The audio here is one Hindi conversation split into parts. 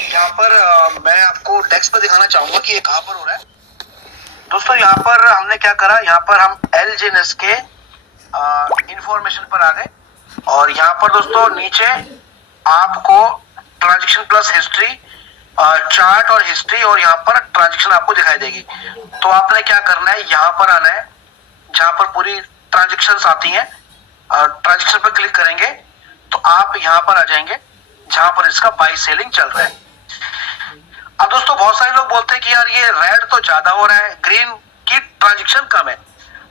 यहाँ पर मैं आपको डेस्क पर दिखाना चाहूंगा कि ये कहाँ पर हो रहा है। दोस्तों यहाँ पर हमने क्या करा, यहाँ पर हम LGNS के इंफॉर्मेशन पर आ गए और यहाँ पर दोस्तों नीचे आपको ट्रांजेक्शन प्लस हिस्ट्री, चार्ट और हिस्ट्री और यहाँ पर ट्रांजेक्शन आपको दिखाई देगी। तो आपने क्या करना है, यहाँ पर आना है जहाँ पर पूरी ट्रांजेक्शन्स आती हैं। ट्रांजेक्शन पर क्लिक करेंगे तो आप यहाँ पर आ जाएंगे जहां पर इसका बाई सेलिंग चल रहा है। अब दोस्तों बहुत सारे लोग बोलते हैं कि यार ये रेड तो ज्यादा हो रहा है, ग्रीन की ट्रांजेक्शन कम है।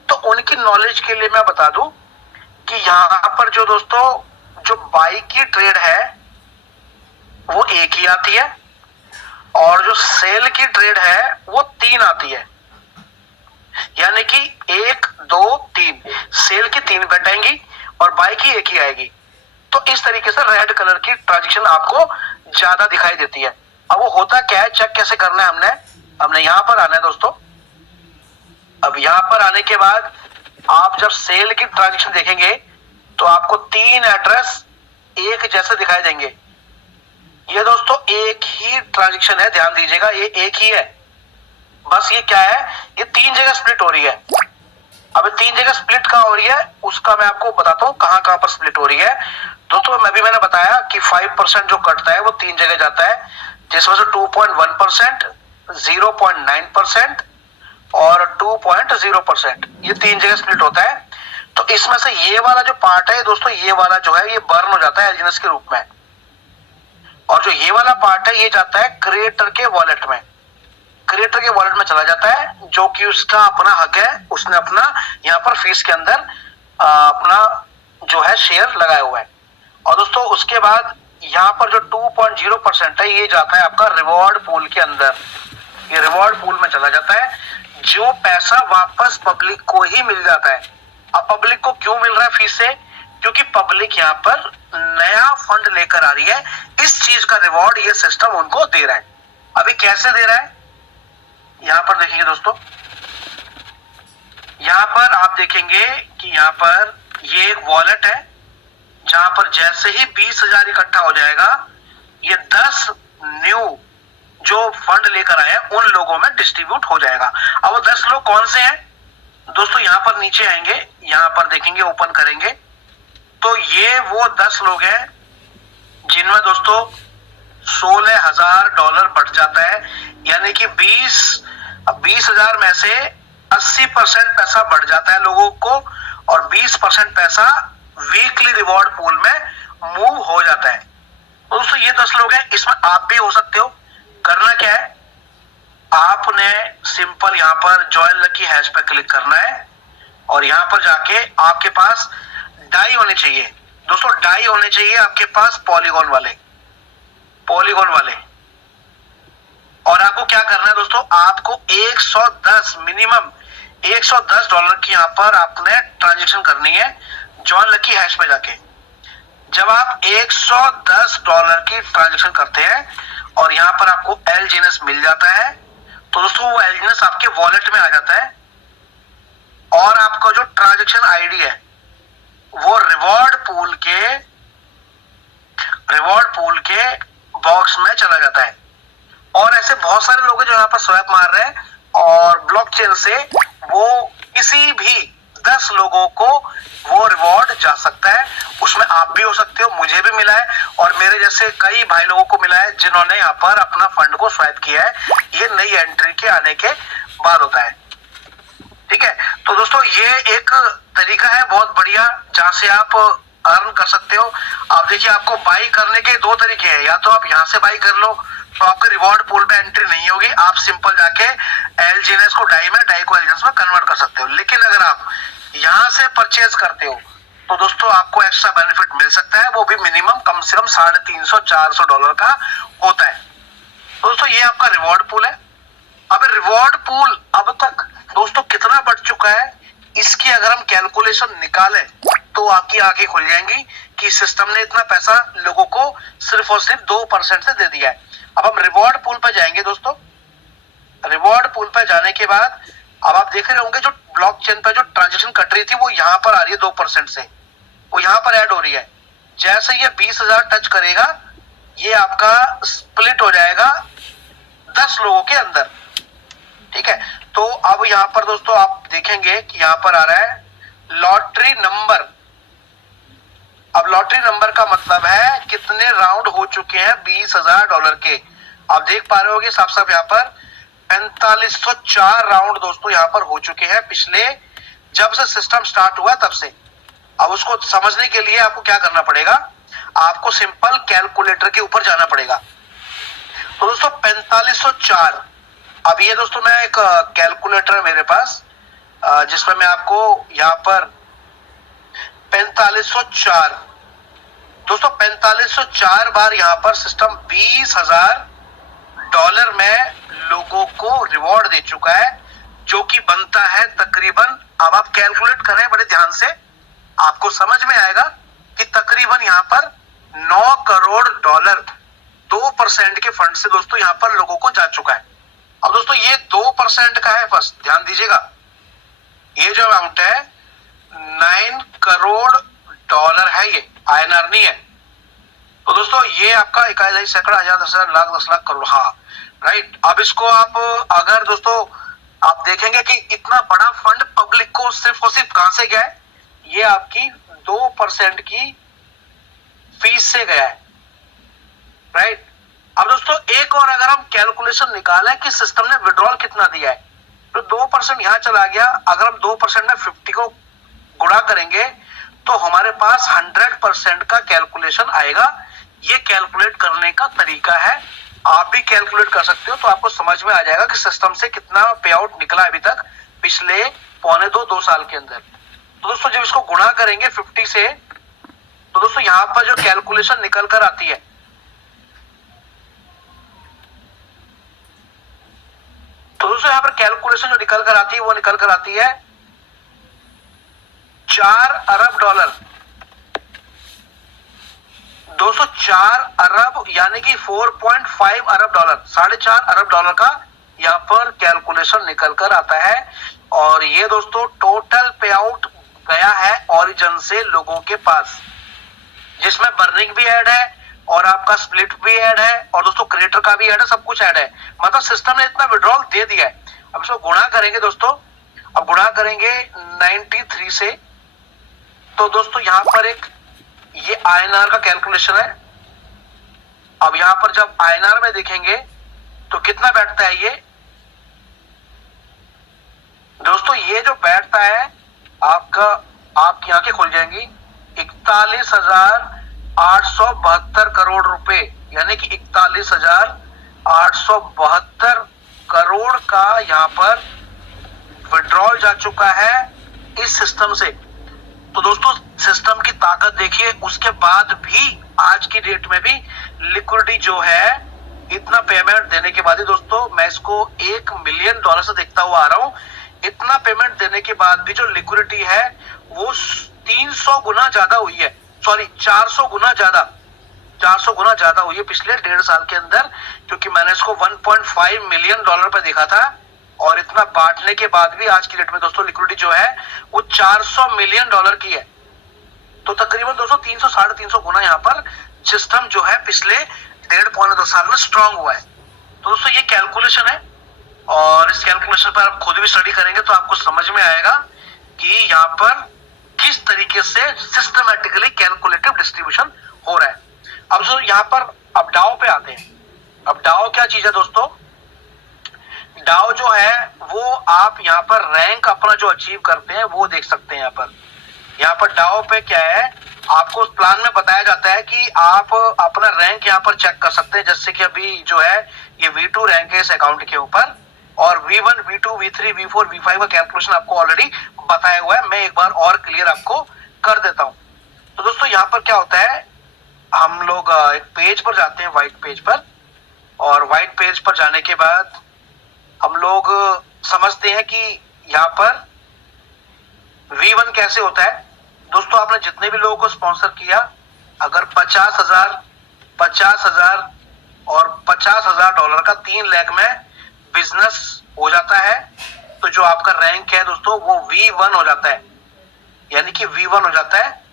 तो उनकी नॉलेज के लिए मैं बता दूं कि यहाँ पर जो दोस्तों जो बाई की ट्रेड है वो एक ही आती है और जो सेल की ट्रेड है वो 3 आती है। यानी कि 1 2 3 सेल की 3 बैठाएंगी और बाई की एक ही आएगी। तो इस तरीके से रेड कलर की ट्रांजेक्शन आपको ज्यादा दिखाई देती है। अब वो होता क्या है, चेक कैसे करना है, हमने यहां पर आना है दोस्तों। अब यहां पर आने के बाद आप जब सेल की ट्रांजेक्शन देखेंगे तो आपको 3 एड्रेस एक जैसे दिखाई देंगे। ये दोस्तों एक ही ट्रांजेक्शन है, ध्यान दीजिएगा, ये एक ही है। बस ये क्या है, ये 3 जगह स्प्लिट हो रही है। अब 3 जगह स्प्लिट कहां हो रही है उसका मैं आपको बताता हूं कहां कहां पर स्प्लिट हो रही है। दोस्तों मैंने बताया कि 5% जो कटता है वो 3 जगह जाता है, जिसमें से 2.1%, 0.9% और 2.0%, ये 3 जगह स्प्लिट होता है। तो इसमें से ये वाला जो पार्ट है दोस्तों, ये वाला जो है ये बर्न हो जाता है LGNS के रूप में, और जो ये वाला पार्ट है ये जाता है क्रिएटर के वॉलेट में। क्रिएटर के वॉलेट में चला जाता है, जो कि उसका अपना हक है, उसने अपना यहाँ पर फीस के अंदर अपना जो है शेयर लगाया हुआ है। और दोस्तों उसके बाद यहाँ पर जो 2.0% है ये जाता है आपका रिवॉर्ड पूल के अंदर। ये रिवॉर्ड पूल में चला जाता है, जो पैसा वापस पब्लिक को ही मिल जाता है। अब पब्लिक को क्यों मिल रहा है फीस से, क्योंकि पब्लिक यहाँ पर नया फंड लेकर आ रही है, इस चीज का रिवॉर्ड ये सिस्टम उनको दे रहा है। अभी कैसे दे रहा है यहां पर देखेंगे दोस्तों। यहां पर आप देखेंगे कि यहां पर ये एक वॉलेट है, जहां पर जैसे ही 20,000 इकट्ठा हो जाएगा ये 10 न्यू जो फंड लेकर आए उन लोगों में डिस्ट्रीब्यूट हो जाएगा। अब वो 10 लोग कौन से हैं दोस्तों, यहां पर नीचे आएंगे, यहां पर देखेंगे, ओपन करेंगे तो ये वो 10 लोग हैं जिनमें दोस्तों $16,000 बढ़ जाता है। यानी कि 20,000 में से 80% पैसा बढ़ जाता है लोगों को और 20% पैसा वीकली रिवॉर्ड पूल में मूव हो जाता है। दोस्तों ये 10 लोग हैं, इसमें आप भी हो सकते हो। करना क्या है, आपने सिंपल यहां पर जॉइन लकी हैश पे क्लिक करना है और यहां पर जाके आपके पास डाई होने चाहिए दोस्तों, डाई होने चाहिए आपके पास पॉलीगॉन वाले। और आपको क्या करना है दोस्तों, आपको 110 मिनिमम $110 की यहां पर आपने ट्रांजेक्शन करनी है जॉन लकी हैश पे जाके। जब आप $110 की ट्रांजेक्शन करते हैं और यहां पर आपको LGNS मिल जाता है तो दोस्तों वो LGNS आपके वॉलेट में आ जाता है और आपका जो ट्रांजेक्शन आईडी है वो रिवॉर्ड पूल के बॉक्स में चला जाता है। और ऐसे बहुत सारे लोग हैं जो यहाँ पर स्वैप मार रहे हैं और ब्लॉकचेन से वो किसी भी 10 लोगों को वो रिवॉर्ड जा सकता है। उसमें आप भी हो सकते हो, मुझे भी मिला है और मेरे जैसे कई भाई लोगों को मिला है जिन्होंने यहाँ पर अपना फंड को स्वैप किया है। ये नई एंट्री के आने के बाद होता है, ठीक है। तो दोस्तों ये एक तरीका है बहुत बढ़िया जहां से आप अर्न कर सकते हो। आप देखिए, आपको बाई करने के 2 तरीके हैं, या तो आप यहां से बाई कर लो तो आपके रिवॉर्ड पूल पे एंट्री नहीं होगी, आप सिंपल जाके LGNS को डाई को LGNS में कन्वर्ट कर सकते हो। लेकिन अगर आप यहां से परचेज करते हो तो दोस्तों आपको एक्स्ट्रा बेनिफिट मिल सकता है, वो भी मिनिमम कम से कम $350-400 का होता है। दोस्तों ये आपका रिवॉर्ड पूल है। अब रिवॉर्ड पूल अब तक दोस्तों कितना बढ़ चुका है, इसकी अगर हम कैलकुलेशन निकालें तो आपकी आंखें खुल जाएंगी कि सिस्टम ने इतना पैसा लोगों को सिर्फ और सिर्फ 2% से दे दिया है। अब हम रिवॉर्ड पूल पर जाएंगे दोस्तों। रिवॉर्ड पूल पर जाने के बाद अब आप देख रहे होंगे जो ब्लॉकचेन पर जो ट्रांजेक्शन कट रही थी वो यहाँ पर आ रही है 2% से, वो यहाँ पर ऐड हो रही है। जैसे ये 20,000 टच करेगा ये आपका स्प्लिट स्प्लिट हो जाएगा 10 लोगों के अंदर, ठीक है। तो अब यहां पर दोस्तों आप देखेंगे कि यहां पर आ रहा है लॉटरी नंबर। अब लॉटरी नंबर का मतलब है कितने राउंड हो चुके हैं $20,000 के। आप देख पा रहे होगे साफ साफ यहाँ पर 4504 राउंड दोस्तों यहाँ पर हो चुके हैं पिछले जब से सिस्टम स्टार्ट हुआ तब से। अब उसको समझने के लिए आपको क्या करना पड़ेगा, आपको सिंपल कैलकुलेटर के ऊपर जाना पड़ेगा। तो दोस्तों 4504, अब ये दोस्तों मैं एक कैलकुलेटर है मेरे पास जिसमें मैं आपको यहाँ पर 4504 दोस्तों 4504 बार यहाँ पर सिस्टम $20,000 में लोगों को रिवॉर्ड दे चुका है, जो कि बनता है तकरीबन, अब आप कैलकुलेट करें बड़े ध्यान से, आपको समझ में आएगा कि तकरीबन यहाँ पर $9 करोड़ 2% के फंड से दोस्तों यहाँ पर लोगों को जा चुका है। अब दोस्तों ये 2% का है, फर्स्ट ध्यान दीजिएगा, ये जो अमाउंट है $9 करोड़ है, ये INR नहीं है। तो दोस्तों ये आपका 21 सैकड़ा हजार 10,000 लाख 10 लाख करोड़, हाँ राइट। अब इसको आप अगर दोस्तों आप देखेंगे कि इतना बड़ा फंड पब्लिक को सिर्फ और सिर्फ कहां से गया है, ये आपकी 2% की फीस से गया है, राइट। अब दोस्तों एक और अगर हम कैलकुलेशन निकालें कि सिस्टम ने विड्रॉल कितना दिया है, तो 2% यहां चला गया, अगर हम 2% में 50 को गुणा करेंगे तो हमारे पास 100% का कैलकुलेशन आएगा। ये कैलकुलेट करने का तरीका है, आप भी कैलकुलेट कर सकते हो, तो आपको समझ में आ जाएगा कि सिस्टम से कितना पे आउट निकला अभी तक पिछले पौने 2 साल के अंदर। तो दोस्तों जब इसको गुणा करेंगे 50 से, तो दोस्तों यहां पर जो कैलकुलेशन निकल कर आती है, तो दोस्तों यहां पर कैलकुलेशन जो निकल कर आती है वो निकल कर आती है $4 अरब। दोस्तों 4 अरब यानी कि 4.5 अरब डॉलर, $4.5 अरब का यहाँ पर कैलकुलेशन निकल कर आता है। और ये दोस्तों टोटल पे आउट गया है ओरिजिन से लोगों के पास, जिसमें बर्निंग भी ऐड है और आपका स्प्लिट भी ऐड है और दोस्तों क्रिएटर का भी ऐड है, सब कुछ ऐड है। मतलब सिस्टम ने इतना विड्रॉल दे दिया है। अब इसको गुणा करेंगे दोस्तों, अब गुणा करेंगे 93 से, तो दोस्तों यहां पर एक ये INR का कैलकुलेशन है। अब यहां पर जब INR में देखेंगे तो कितना बैठता है ये दोस्तों, ये जो बैठता है आपका, आपकी आंखें खुल जाएंगी, 41,872 करोड़ रुपए, यानी कि 41,872 करोड़ का यहां पर विड्रॉल जा चुका है इस सिस्टम से। तो दोस्तों सिस्टम की ताकत देखिए, उसके बाद भी आज की डेट में भी लिक्विडिटी जो है, इतना पेमेंट देने के बाद ही दोस्तों, मैं इसको $1 मिलियन से देखता हुआ आ रहा हूं, इतना पेमेंट देने के बाद भी जो लिक्विडिटी है वो 300 गुना ज्यादा हुई है, सॉरी 400 गुना ज्यादा, 400 गुना ज्यादा हुई है पिछले 1.5 साल के अंदर, क्योंकि मैंने इसको $1.5 मिलियन पे देखा था। और इतना बांटने के बाद भी आज की डेट में दोस्तों लिक्विडिटी जो है वो $400 मिलियन की है। तो तकरीबन दोस्तों 300 साढ़े 300 गुना यहाँ पर सिस्टम जो है पिछले 1.5 पौने 2 साल में स्ट्रांग हुआ है। तो दोस्तों ये कैलकुलेशन है, और इस कैलकुलेशन पर आप खुद भी स्टडी करेंगे तो आपको समझ में आएगा कि यहाँ पर किस तरीके से सिस्टमैटिकली कैलकुलेटिव डिस्ट्रीब्यूशन हो रहा है। अब जो यहाँ पर अब डाओ पे आते हैं। अब डाओ क्या चीज है दोस्तों, डाओ जो है वो आप यहाँ पर रैंक अपना जो अचीव करते हैं वो देख सकते हैं। यहाँ पर डाओ पे क्या है, आपको उस प्लान में बताया जाता है कि आप अपना रैंक यहाँ पर चेक कर सकते हैं। जैसे कि अभी जो है ये V2 रैंक है इस अकाउंट के ऊपर, और V1 V2 V3 V4 V5 का कैलकुलेशन आपको ऑलरेडी बताया हुआ है, मैं एक बार और क्लियर आपको कर देता हूं। तो दोस्तों यहाँ पर क्या होता है, हम लोग एक पेज पर जाते हैं, व्हाइट पेज पर, और व्हाइट पेज पर जाने के बाद हम लोग समझते हैं कि यहाँ पर V1 कैसे होता है। दोस्तों आपने जितने भी लोगों को स्पॉन्सर किया, अगर 50,000 और $50,000 का 3 लेग में बिजनेस हो जाता है, तो जो आपका रैंक है दोस्तों वो V1 हो जाता है, यानी कि V1 हो जाता है,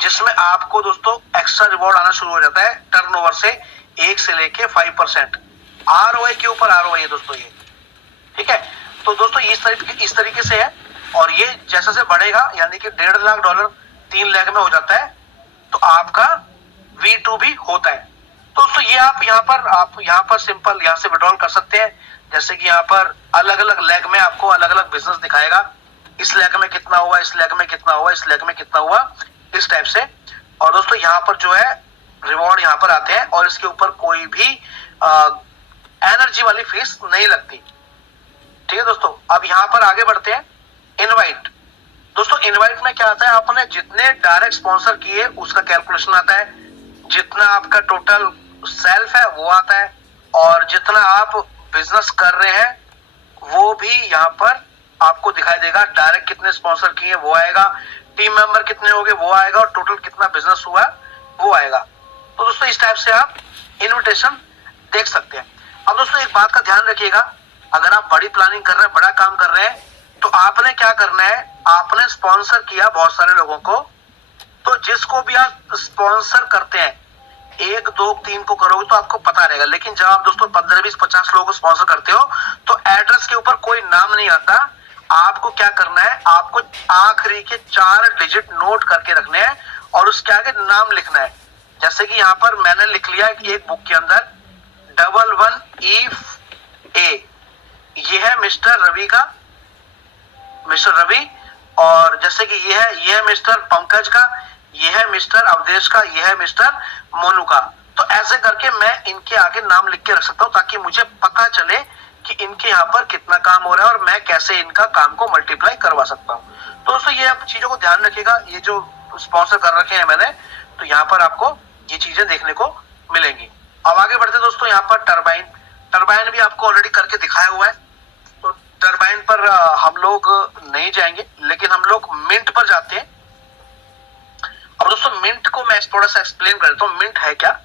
जिसमें आपको दोस्तों एक्स्ट्रा रिवॉर्ड आना शुरू हो जाता है टर्नओवर से 1 से लेके 5% ROI के ऊपर ROI है दोस्तों ये, ठीक है। तो दोस्तों इस तरीके से है, और ये जैसे से बढ़ेगा यानी कि $1.5 लाख 3 लाख में हो जाता है, तो आपका V2 भी होता है। दोस्तों ये आप यहाँ पर सिंपल यहाँ से विड्रॉल कर सकते हैं। जैसे कि यहाँ पर अलग अलग लेग में आपको अलग अलग बिजनेस दिखाएगा, इस लेग में कितना हुआ, इस लेग में कितना हुआ, इस लेग में कितना हुआ, इस टाइप से। और दोस्तों यहाँ पर जो है रिवॉर्ड यहाँ पर आते हैं, और इसके ऊपर कोई भी एनर्जी वाली फीस नहीं लगती, ठीक है दोस्तों। अब यहाँ पर आगे बढ़ते हैं। इनवाइट, दोस्तों इनवाइट में क्या आता है, आपने जितने डायरेक्ट स्पॉन्सर किए उसका कैलकुलेशन आता है, जितना आपका टोटल सेल्फ है वो आता है, और जितना आप बिजनेस कर रहे हैं वो भी यहाँ पर आपको दिखाई देगा। डायरेक्ट कितने स्पॉन्सर किए वो आएगा, टीम मेंबर कितने हो गए वो आएगा, और टोटल कितना बिजनेस हुआ वो आएगा। तो दोस्तों इस टाइप से आप इन्विटेशन देख सकते हैं। अब दोस्तों एक बात का ध्यान रखिएगा, अगर आप बड़ी प्लानिंग कर रहे हैं, बड़ा काम कर रहे हैं, तो आपने क्या करना है, आपने स्पॉन्सर किया बहुत सारे लोगों को, तो जिसको भी आप स्पॉन्सर करते हैं 1 2 3 को करोगे तो आपको पता रहेगा। लेकिन जब आप दोस्तों 15 20 50 लोगों को स्पॉन्सर करते हो तो एड्रेस के ऊपर कोई नाम नहीं आता। आपको क्या करना है, आपको आखिरी के 4 डिजिट नोट करके रखने हैं और उसके आगे नाम लिखना है। जैसे कि यहाँ पर मैंने लिख लिया कि एक बुक के अंदर 11EA, ये है मिस्टर रवि का, मिस्टर रवि। और जैसे कि ये है मिस्टर पंकज का, ये है मिस्टर अवधेश का, ये है मिस्टर मोनू का। तो ऐसे करके मैं इनके आगे नाम लिख के रख सकता हूँ ताकि मुझे पता चले कि इनके यहाँ पर कितना काम हो रहा है और मैं कैसे इनका काम को मल्टीप्लाई करवा सकता हूँ। तो दोस्तों ये आप चीजों को ध्यान रखिएगा। ये जो स्पॉन्सर कर रखे हैं मैंने, तो यहाँ पर आपको ये चीजें देखने को मिलेंगी। अब आगे बढ़ते दोस्तों, यहाँ पर टरबाइन भी आपको ऑलरेडी करके दिखाया हुआ है, तो टरबाइन पर हम लोग नहीं जाएंगे, लेकिन हम लोग मिंट पर जाते हैं। अब दोस्तों मिंट को मैं थोड़ा सा एक्सप्लेन करता हूँ, मिंट है क्या।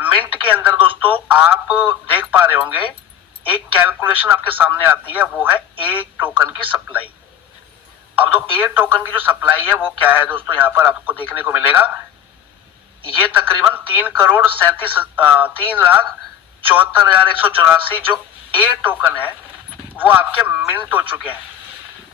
मिंट के अंदर दोस्तों आप देख पा रहे होंगे एक कैलकुलेशन आपके सामने आती है, वो है एक टोकन की सप्लाई। अब तो एक टोकन की जो सप्लाई है वो क्या है दोस्तों, यहाँ पर आपको देखने को मिलेगा, ये तकरीबन 3,74,184 जो ए टोकन है वो आपके मिंट हो चुके हैं,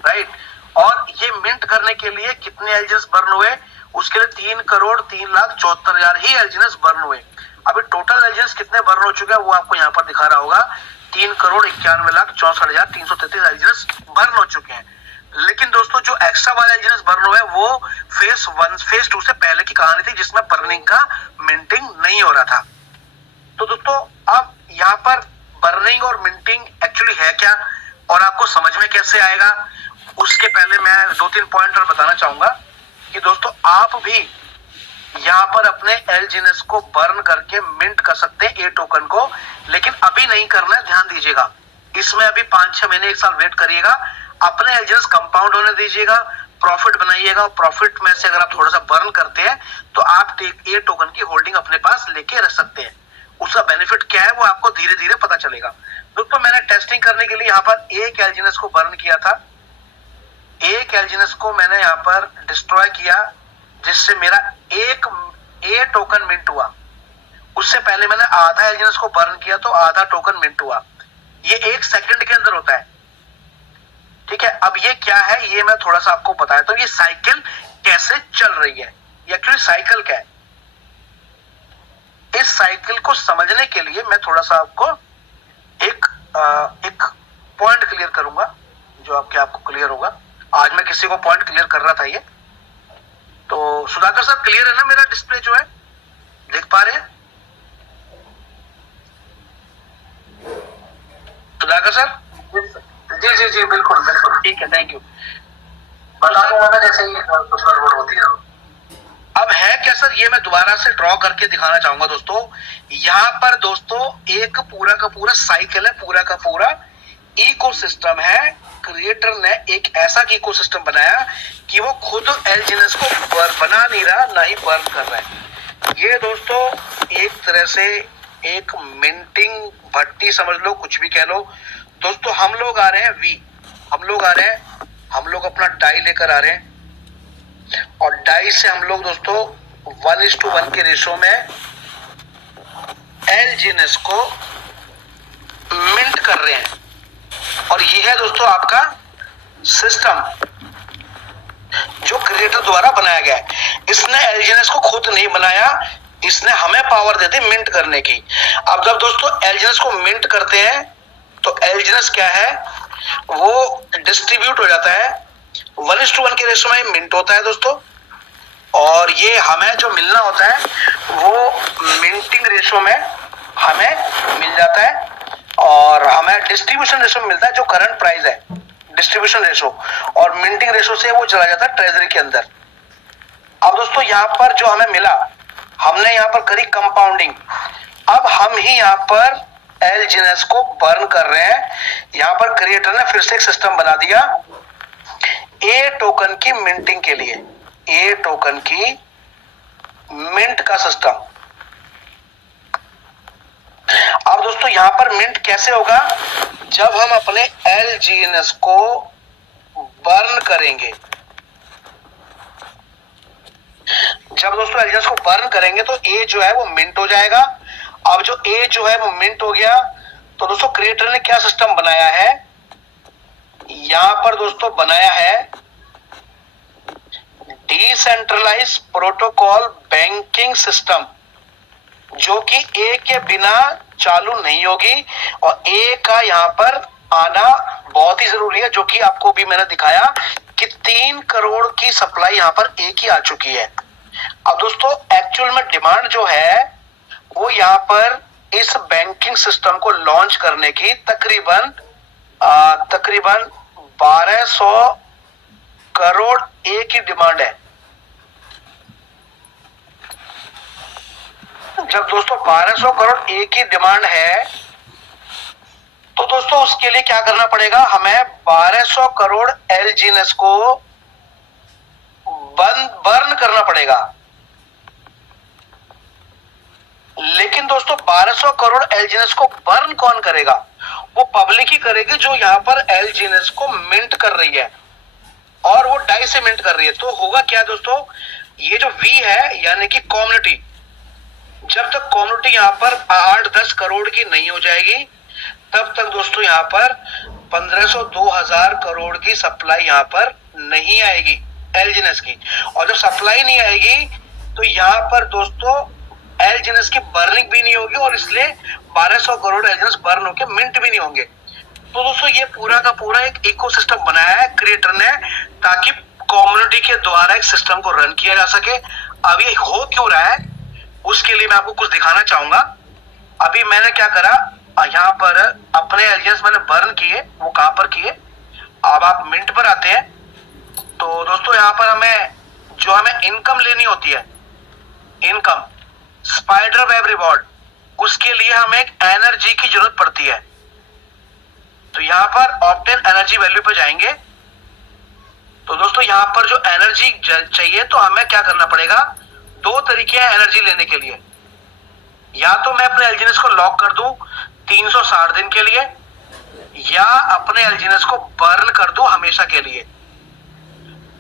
राइट। और ये मिंट करने के लिए कितने एलजीएस बर्न हुए, उसके लिए 3,03,74,000 ही एलजीएस बर्न हुए। अभी टोटल एलजीएस कितने बर्न हो चुके हैं वो आपको यहाँ पर दिखा रहा होगा, 3,91,64,333 एलजीएस बर्न हो चुके हैं। लेकिन दोस्तों जो एक्स्ट्रा वाले एलजीएस बर्न हुए वो फेज 1 फेज 2 से पहले की कहानी थी, जिसमें बर्निंग का मिंटिंग नहीं हो रहा था। तो दोस्तों अब यहाँ पर बर्निंग और मिंटिंग एक्चुअली है क्या और आपको समझ में कैसे आएगा, उसके पहले मैं 2-3 पॉइंट और बताना चाहूंगा कि दोस्तों आप भी यहाँ पर अपने एलजीएस को बर्न करके मिंट कर सकते हैं ए टोकन को, लेकिन अभी नहीं करना है, ध्यान दीजिएगा। इसमें अभी 5-6 महीने 1 साल वेट करिएगा, अपने एलजीएस कंपाउंड होने दीजिएगा, प्रॉफिट बनाइएगा। प्रॉफिट में से अगर आप थोड़ा सा बर्न करते हैं तो आप ए टोकन की होल्डिंग अपने पास लेके रख सकते हैं। उसका बेनिफिट क्या है वो आपको धीरे धीरे पता चलेगा। दोस्तों मैंने टेस्टिंग करने के लिए यहाँ पर एक एलजीएस को बर्न किया था, एक एलजीएस को मैंने यहाँ पर डिस्ट्रॉय किया, जिससे मेरा एक ए टोकन मिंट हुआ। उससे पहले मैंने आधा एलजीएस को बर्न किया तो आधा टोकन मिंट हुआ। ये 1 सेकंड के अंदर होता है, ठीक है। अब ये क्या है ये मैं थोड़ा सा आपको बताया तो ये साइकिल कैसे चल रही है, ये एक्चुअली साइकिल क्या है, इस साइकिल को समझने के लिए मैं थोड़ा सा आपको एक पॉइंट क्लियर करूंगा जो आपको क्लियर होगा। आज मैं किसी को पॉइंट क्लियर कर रहा था, ये तो सुधाकर सर क्लियर है ना, मेरा डिस्प्ले जो है देख पा रहे हैं सुधाकर सर? जी जी जी बिल्कुल बिल्कुल ठीक है, थैंक यू। बता दूंगा मैं जैसे ही कुछ गड़बड़ होती है। अब है क्या सर, ये मैं दोबारा से ड्रॉ करके दिखाना चाहूंगा दोस्तों। यहाँ पर दोस्तों एक पूरा का पूरा साइकिल है, पूरा का पूरा इकोसिस्टम है। क्रिएटर ने एक ऐसा इकोसिस्टम बनाया कि वो खुद एलजीएस को बना नहीं रहा, ना ही बर्न कर रहा है। ये दोस्तों एक तरह से एक मिंटिंग भट्टी समझ लो, कुछ भी कह लो। दोस्तों हम लोग आ रहे हैं हम लोग अपना डाई लेकर आ रहे हैं, और डाई से हम लोग दोस्तों 1:1 के रेशो में LGNS को मिंट कर रहे हैं। और ये है दोस्तों आपका सिस्टम जो क्रिएटर द्वारा बनाया गया है। इसने LGNS को खुद नहीं बनाया, इसने हमें पावर दे दी मिंट करने की। अब जब दोस्तों LGNS को मिंट करते हैं तो LGNS क्या है, वो डिस्ट्रीब्यूट हो जाता है 1:1 के रेशो में मिंट होता है दोस्तों। और ये हमें जो मिलना होता है वो मिंटिंग रेशो में हमें मिल जाता है, और हमें डिस्ट्रीब्यूशन रेशो में मिलता है जो करंट प्राइस है, डिस्ट्रीब्यूशन रेशो, और मिंटिंग रेशो से वो चला जाता है ट्रेजरी के अंदर। अब दोस्तों यहाँ पर जो हमें मिला, हमने यहाँ पर करी कंपाउंडिंग। अब हम ही यहाँ पर LGNS को बर्न कर रहे हैं। यहाँ पर क्रिएटर ने फिर से एक सिस्टम बना दिया A टोकन की मिंटिंग के लिए, A टोकन की मिंट का सिस्टम। अब दोस्तों यहां पर मिंट कैसे होगा, जब हम अपने LGNS को बर्न करेंगे। जब दोस्तों LGNS को बर्न करेंगे तो A जो है वो मिंट हो जाएगा। अब जो A जो है वो मिंट हो गया तो दोस्तों क्रिएटर ने क्या सिस्टम बनाया है, यहां पर दोस्तों बनाया है डिसेंट्रलाइज प्रोटोकॉल बैंकिंग सिस्टम, जो कि A के बिना चालू नहीं होगी। और A का यहां पर आना बहुत ही जरूरी है, जो कि आपको भी मैंने दिखाया कि 3 करोड़ की सप्लाई यहां पर A की आ चुकी है। अब दोस्तों एक्चुअल में डिमांड जो है वो यहां पर इस बैंकिंग सिस्टम को लॉन्च करने की तकरीबन 1200 करोड़ A की डिमांड है। जब दोस्तों 1200 करोड़ A की डिमांड है तो दोस्तों उसके लिए क्या करना पड़ेगा, हमें 1200 करोड़ LGNS को बर्न करना पड़ेगा। लेकिन दोस्तों 1200 करोड़ LGNS को बर्न कौन करेगा, वो पब्लिक ही करेगी जो यहां पर LGNS को मिंट कर रही है, और वो डाई से मिंट कर रही है। तो होगा क्या दोस्तों, ये जो V है यानी कि कम्युनिटी, जब तक कम्युनिटी यहाँ पर 8-10 करोड़ की नहीं हो जाएगी तब तक दोस्तों यहाँ पर 1500-2000 करोड़ की सप्लाई यहाँ पर नहीं आएगी LGNS की। और जब सप्लाई नहीं आएगी तो यहाँ पर दोस्तों LGNS की बर्निंग भी नहीं होगी, और इसलिए 1200 करोड़ LGNS बर्न होके मिंट भी नहीं होंगे। तो दोस्तों ये पूरा का पूरा एक इकोसिस्टम बनाया है क्रिएटर ने, ताकि कम्युनिटी के द्वारा एक सिस्टम को रन किया जा सके। अब ये हो क्यों रहा है उसके लिए मैं आपको कुछ दिखाना चाहूंगा। अभी मैंने क्या करा, यहाँ पर अपने LGNS मैंने बर्न किए, वो कहां पर किए, अब आप मिंट पर आते हैं तो दोस्तों यहाँ पर हमें इनकम लेनी होती है, इनकम स्पाइडर वेब रिवॉर्ड, उसके लिए हमें एक एनर्जी की जरूरत पड़ती है। तो यहाँ पर ऑब्टेन एनर्जी वैल्यू पे जाएंगे तो दोस्तों यहाँ पर जो एनर्जी चाहिए तो हमें क्या करना पड़ेगा, 2 तरीके हैं एनर्जी लेने के लिए। या तो मैं अपने LGNS को लॉक कर दूं 360 दिन के लिए, या अपने LGNS को बर्न कर दूं हमेशा के लिए।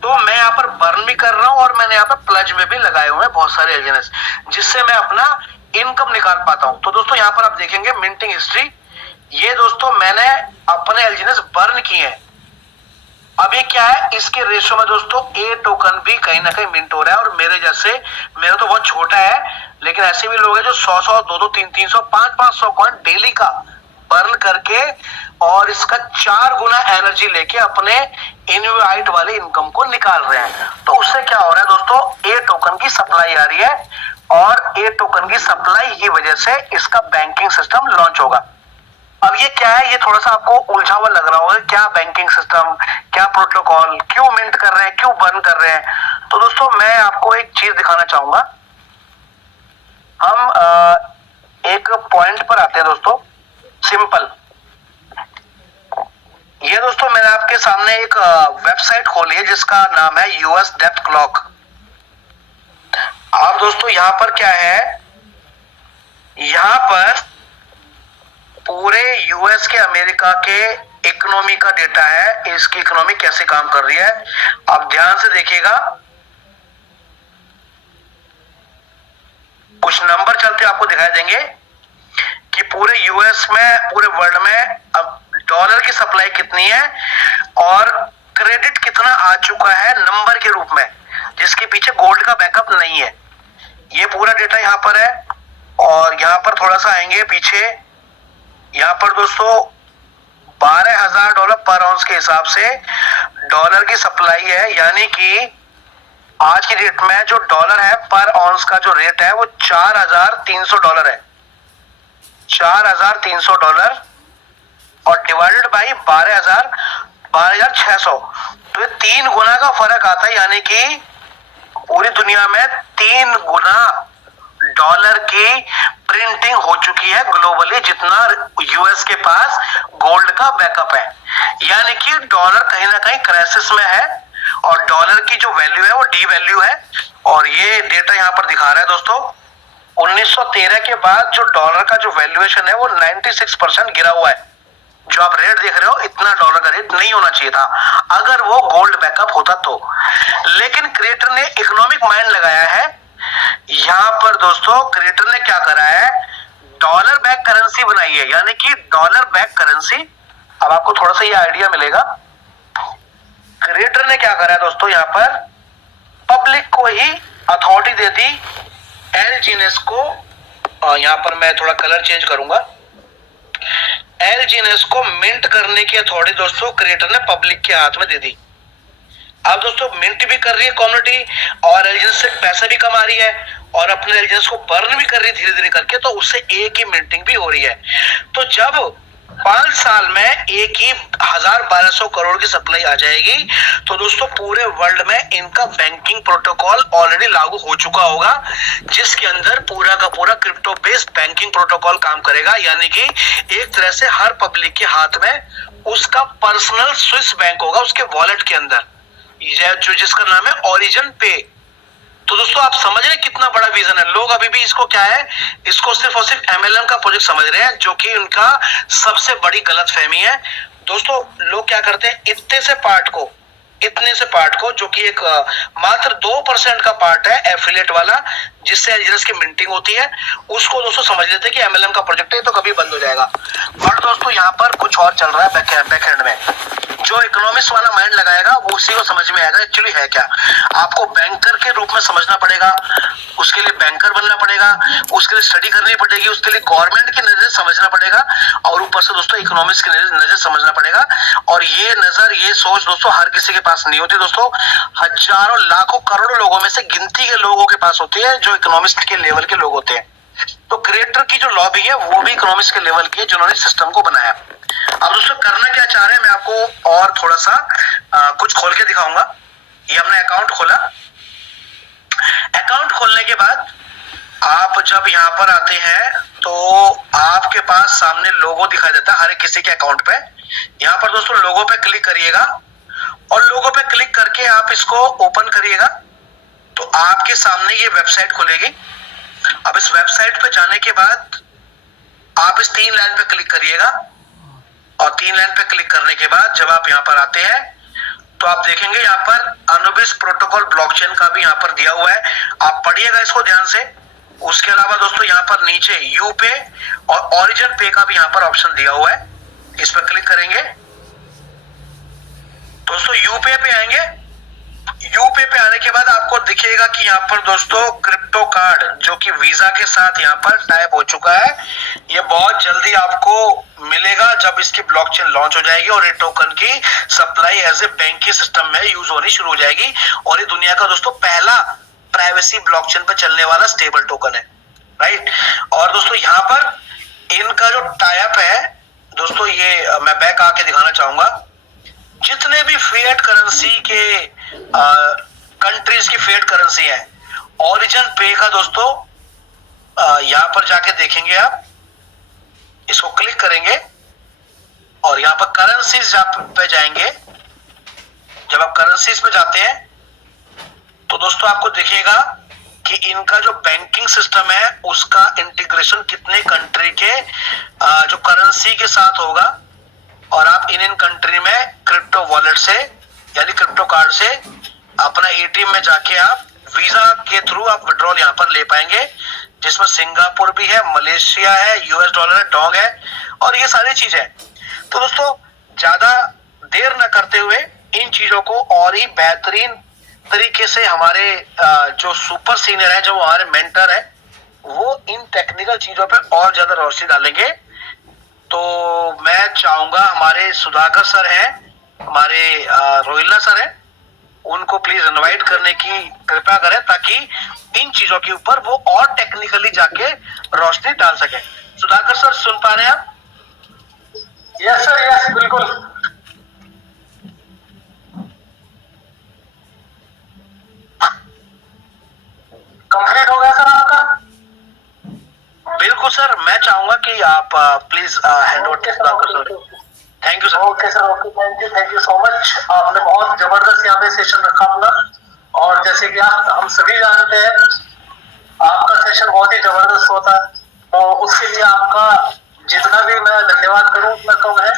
तो मैं यहाँ पर बर्न भी कर रहा हूं और मैंने यहाँ पर प्लज में भी लगाए हुए हैं बहुत सारे LGNS, जिससे मैं अपना इनकम निकाल पाता हूं। तो दोस्तों यहाँ पर आप देखेंगे मिंटिंग हिस्ट्री, ये दोस्तों मैंने अपने LGNS बर्न किए हैं। अब ये क्या है, इसके रेशो में दोस्तों A टोकन भी कहीं ना कहीं मिंट हो रहा है। और मेरे जैसे, मेरा तो बहुत छोटा है, लेकिन ऐसे भी लोग हैं जो 100-100, 200, 300, 500 कॉइन डेली का बर्न करके और इसका 4 गुना एनर्जी लेके अपने इनवाइट वाले इनकम को निकाल रहे हैं। तो उससे क्या हो रहा है दोस्तों, A टोकन की सप्लाई आ रही है, और A टोकन की सप्लाई की वजह से इसका बैंकिंग सिस्टम लॉन्च होगा। अब ये क्या है, ये थोड़ा सा आपको उलझा हुआ लग रहा होगा, क्या बैंकिंग सिस्टम, क्या प्रोटोकॉल, क्यों मिंट कर रहे हैं, क्यों बर्न कर रहे हैं। तो दोस्तों मैं आपको एक चीज दिखाना चाहूंगा। हम एक पॉइंट पर आते हैं दोस्तों, सिंपल। ये दोस्तों मैंने आपके सामने एक वेबसाइट खोली है जिसका नाम है US डेप्थ क्लॉक। अब दोस्तों यहां पर क्या है, यहां पर पूरे US के, अमेरिका के इकोनॉमी का डेटा है, इसकी इकोनॉमी कैसे काम कर रही है। आप ध्यान से देखिएगा, कुछ नंबर चलते आपको दिखाई देंगे। कि पूरे यूएस में, पूरे वर्ल्ड में अब डॉलर की सप्लाई कितनी है और क्रेडिट कितना आ चुका है नंबर के रूप में, जिसके पीछे गोल्ड का बैकअप नहीं है। ये पूरा डेटा यहाँ पर है। और यहाँ पर थोड़ा सा आएंगे पीछे, यहाँ पर दोस्तों $12,000 पर ऑन्स के हिसाब से डॉलर की सप्लाई है, यानी कि आज की डेट में जो डॉलर है पर ऑन्स का जो रेट है वो $4,300 है, $4,300 और डिवाइडेड बाई 12,600, तो ये 3 गुना का फर्क आता है, यानी कि पूरी दुनिया में 3 गुना डॉलर की प्रिंटिंग हो चुकी है ग्लोबली, जितना यूएस के पास गोल्ड का बैकअप है। यानी कि डॉलर कहीं ना कहीं क्राइसिस में है और डॉलर की जो वैल्यू है वो डी वैल्यू है। और ये डेटा यहाँ पर दिखा रहा है दोस्तों, 1913 के बाद जो डॉलर का जो वैल्यूएशन है वो 96% गिरा हुआ है। जो आप रेट देख रहे हो, इतना डॉलर का रेट नहीं होना चाहिए था अगर वो गोल्ड बैकअप होता तो। लेकिन क्रिएटर ने इकोनॉमिक माइंड लगाया है। यहां पर दोस्तों क्रिएटर ने क्या करा है, डॉलर बैक करेंसी बनाई है, यानी कि डॉलर बैक करेंसी। अब आपको थोड़ा सा ये आइडिया मिलेगा। क्रिएटर ने क्या करा है दोस्तों, यहां पर पब्लिक को ही अथॉरिटी दे दी, एलजीएनएस को, यहां पर मैं थोड़ा कलर चेंज करूंगा, एलजीएनएस को मिंट करने की अथॉरिटी दोस्तों क्रिएटर ने पब्लिक के हाथ में दे दी। अब दोस्तों मिंट भी कर रही है कम्युनिटी और एलजीएनएस से पैसा भी कमा रही है और अपने एलजीएनएस को बर्न भी कर रही है धीरे धीरे करके, तो उससे एक ही मिंटिंग भी हो रही है। तो जब 5 साल में एक ही 1,200 करोड़ की सप्लाई आ जाएगी, तो दोस्तों पूरे वर्ल्ड में इनका बैंकिंग प्रोटोकॉल ऑलरेडी लागू हो चुका होगा, जिसके अंदर पूरा का पूरा क्रिप्टो बेस्ड बैंकिंग प्रोटोकॉल काम करेगा। यानी कि एक तरह से हर पब्लिक के हाथ में उसका पर्सनल स्विस बैंक होगा उसके वॉलेट के अंदर, जो जिसका नाम है ओरिजिन पे। तो दोस्तों आप समझ रहे हैं कितना बड़ा विजन है। लोग अभी भी इसको क्या है, इसको सिर्फ और सिर्फ एमएलएम का प्रोजेक्ट समझ रहे हैं, जो कि उनका सबसे बड़ी गलतफहमी है। दोस्तों लोग क्या करते हैं, इतने से पार्ट को जो कि एक मात्र 2% का पार्ट है एफिलिएट वाला, जिससे एलजीएनएस की मिंटिंग होती है, उसको दोस्तों समझ लेते हैं कि एमएलएम का प्रोजेक्ट है तो कभी बंद हो जाएगा। और दोस्तों यहाँ पर कुछ और चल रहा है बैकएंड में। जो इकोनॉमिक्स वाला माइंड लगाएगा वो उसी को समझ में आएगा एक्चुअली है क्या। आपको बैंकर के रूप में समझना पड़ेगा, उसके लिए बैंकर बनना पड़ेगा, उसके लिए स्टडी करनी पड़ेगी, उसके लिए गवर्नमेंट की नजर समझना पड़ेगा और ऊपर से दोस्तों इकोनॉमिक्स की नजर समझना पड़ेगा। और ये नजर, ये सोच दोस्तों हर किसी के पास नहीं होती दोस्तों। हजारों लाखों करोड़ों लोगों में से गिनती के लोगों के पास होती है जो इकोनॉमिक्स के लेवल के लोग होते हैं। तो क्रिएटर की जो लॉबी है वो भी इकोनॉमिक्स के लेवल की है, जिन्होंने सिस्टम को बनाया। अब दोस्तों करना क्या चाह रहे हैं, मैं आपको और थोड़ा सा कुछ खोल के दिखाऊंगा। ये हमने अकाउंट खोला। अकाउंट खोलने के बाद आप जब यहाँ पर आते हैं तो आपके पास सामने लोगो दिखाई देता है हर एक किसी के अकाउंट पे। यहाँ पर दोस्तों लोगो पे क्लिक करिएगा और लोगो पे क्लिक करके आप इसको ओपन करिएगा तो आपके सामने ये वेबसाइट खुलेगी। अब इस वेबसाइट पे जाने के बाद आप इस 3 लाइन पे क्लिक करिएगा और 3 लाइन पे क्लिक करने के बाद जब आप यहाँ पर आते हैं तो आप देखेंगे यहाँ पर अनुबिस प्रोटोकॉल ब्लॉकचेन का भी यहाँ पर दिया हुआ है, आप पढ़िएगा इसको ध्यान से। उसके अलावा दोस्तों यहाँ पर नीचे यूपे और ओरिजिन पे का भी यहाँ पर ऑप्शन दिया हुआ है, इस पर क्लिक करेंगे। दोस्तों यूपे पे आएंगे, यूपे पे आने के बाद आपको दिखेगा कि यहाँ पर दोस्तों क्रिप्टो कार्ड जो कि वीजा के साथ यहाँ पर टाइप हो चुका है, ये बहुत जल्दी आपको मिलेगा जब इसकी ब्लॉकचेन लॉन्च हो जाएगी और ये टोकन की supply as a banking system में यूज होनी शुरू हो जाएगी। और ये दुनिया का दोस्तों पहला प्राइवेसी ब्लॉकचेन पर चलने वाला स्टेबल टोकन है, राइट। और दोस्तों यहाँ पर इनका जो टाइप है दोस्तों, ये मैं बैक आके दिखाना चाहूंगा। जितने भी फिएट करेंसी के कंट्रीज की फिएट करेंसी है, ओरिजिन पे का दोस्तों यहां पर जाके देखेंगे आप, इसको क्लिक करेंगे और यहां पर करेंसीज पे जाएंगे। जब आप करेंसीज पे जाते हैं तो दोस्तों आपको दिखेगा कि इनका जो बैंकिंग सिस्टम है उसका इंटीग्रेशन कितने कंट्री के जो करेंसी के साथ होगा। और आप इन कंट्री में क्रिप्टो वॉलेट से यानी क्रिप्टो कार्ड से अपना एटीएम में जाके आप वीजा के थ्रू आप विड्रॉल यहाँ पर ले पाएंगे, जिसमें सिंगापुर भी है, मलेशिया है, यूएस डॉलर है, डोंग है और ये सारी चीजें हैं। तो दोस्तों ज्यादा देर न करते हुए इन चीजों को और ही बेहतरीन तरीके से हमारे जो सुपर सीनियर है, जो हमारे मेंटर है, वो इन टेक्निकल चीजों पे और ज्यादा रोशनी डालेंगे। तो मैं चाहूंगा हमारे सुधाकर सर हैं, हमारे रोहिल्ला सर हैं, उनको प्लीज इनवाइट करने की कृपया करें ताकि इन चीजों के ऊपर वो और टेक्निकली जाके रोशनी डाल सके। सुधाकर सर सुन पा रहे हैं आप? यस सर, यस, बिल्कुल। कंप्लीट हो गया सर आपका? बिल्कुल सर, मैं चाहूंगा कि आप please hand over to Sudhakar sir. Thank you sir. Okay sir, okay, thank you so much. आपने बहुत जबरदस्त यहाँ पे सेशन रखा अपना, और जैसे कि आप हम सभी जानते हैं आपका सेशन बहुत ही जबरदस्त होता है, तो उसके लिए आपका जितना भी मैं धन्यवाद करूं उतना कम है।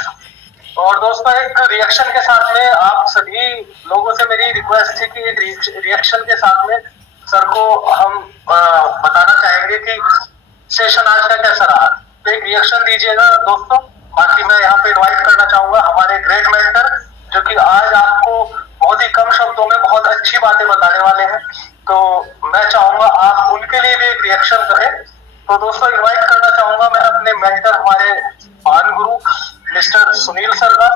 और दोस्तों, एक रिएक्शन के साथ में आप सभी लोगों से मेरी रिक्वेस्ट थी कि एक रिएक्शन के साथ में सर को हम बताना चाहेंगे कि सेशन आज का कैसा रहा, तो एक रिएक्शन दीजिएगा दोस्तों। बाकी मैं यहाँ पे इनवाइट करना चाहूंगा हमारे ग्रेट मेंटर, जो कि आज आपको बहुत ही कम शब्दों में बहुत अच्छी बातें बताने वाले हैं, तो मैं चाहूंगा आप उनके लिए भी एक रिएक्शन करें। तो दोस्तों, इनवाइट करना चाहूंगा मैं अपने मेंटर, हमारे महान गुरु मिस्टर सुनील सर का।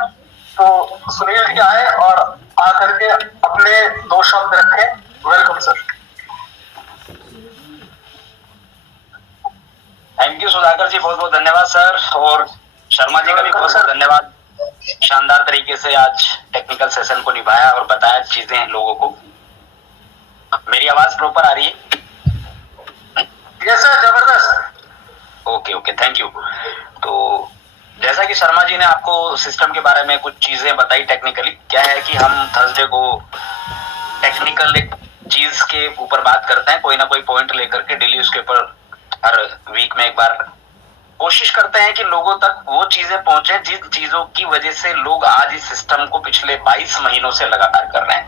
तो सुनील जी आए और आकर के अपने 2 शब्द रखें। Welcome sir. Thank you Sudhakar ji, बहुत बहुत धन्यवाद सर, और शर्मा जी का भी बहुत बहुत धन्यवाद। शानदार तरीके से आज टेक्निकल सेशन को निभाया और बताया चीजें लोगों को। मेरी आवाज प्रॉपर आ रही है? यस सर, जबरदस्त। Okay okay, thank you. तो जैसा कि शर्मा जी ने आपको सिस्टम के बारे में कुछ चीजें बताई टेक्निकली, क्या है कि हम थर्सडे को टेक्निकल एक चीज के ऊपर बात करते हैं, कोई ना कोई पॉइंट लेकर के डेली उसके ऊपर हर वीक में एक बार कोशिश करते हैं कि लोगों तक वो चीजें पहुंचे जिन चीजों की वजह से लोग आज इस सिस्टम को पिछले 22 महीनों से लगातार कर रहे हैं।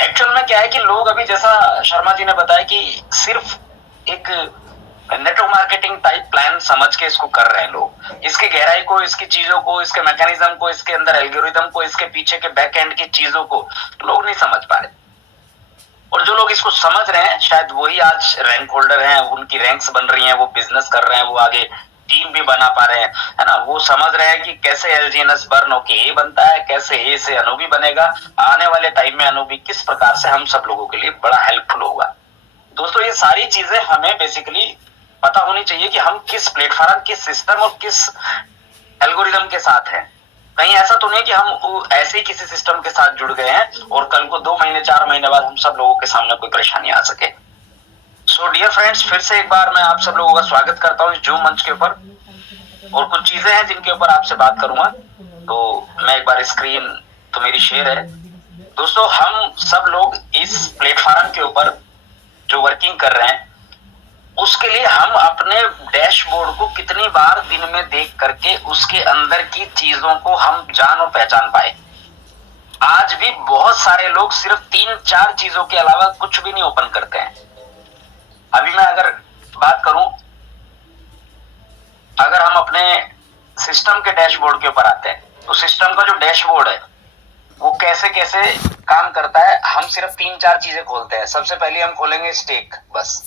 एक्चुअल में क्या है कि लोग अभी, जैसा शर्मा जी ने बताया, कि सिर्फ एक नेटवर्क मार्केटिंग टाइप प्लान समझ के इसको कर रहे हैं लोग। इसकी गहराई को, इसकी चीजों को, इसके मैकेनिज्म को, इसके अंदर एल्गोरिथम को, इसके पीछे के बैक एंड की चीजों को लोग नहीं समझ पा रहे। और जो लोग इसको समझ रहे हैं शायद वही आज रैंक होल्डर हैं, उनकी रैंक्स बन रही हैं, वो बिजनेस कर रहे हैं, वो आगे टीम भी बना पा रहे हैं, है ना। वो समझ रहे हैं कि कैसे एलजीएनएस बर्न होके ए बनता है, कैसे ए से अनूबी बनेगा, आने वाले टाइम में अनूबी किस प्रकार से हम सब लोगों के लिए बड़ा हेल्पफुल होगा। दोस्तों, ये सारी चीजें हमें बेसिकली पता होनी चाहिए कि हम किस प्लेटफॉर्म, किस सिस्टम और किस एल्गोरिथम के साथ हैं। कहीं ऐसा तो नहीं कि हम ऐसे ही किसी सिस्टम के साथ जुड़ गए हैं और कल को 2 महीने 4 महीने बाद हम सब लोगों के सामने कोई परेशानी आ सके। सो डियर फ्रेंड्स, फिर से एक बार मैं आप सब लोगों का स्वागत करता हूँ इस जूम मंच के ऊपर, और कुछ चीजें हैं जिनके ऊपर आपसे बात करूंगा। तो मैं एक बार स्क्रीन तो मेरी शेयर है। दोस्तों, हम सब लोग इस प्लेटफॉर्म के ऊपर जो वर्किंग कर रहे हैं, उसके लिए हम अपने डैशबोर्ड को कितनी बार दिन में देख करके उसके अंदर की चीजों को हम जान और पहचान पाए। आज भी बहुत सारे लोग सिर्फ 3-4 चीजों के अलावा कुछ भी नहीं ओपन करते हैं। अभी मैं अगर बात करूं, अगर हम अपने सिस्टम के डैशबोर्ड के ऊपर आते हैं, तो सिस्टम का जो डैशबोर्ड है वो कैसे कैसे काम करता है, हम सिर्फ 3-4 चीजें खोलते हैं। सबसे पहले हम खोलेंगे स्टेक, बस,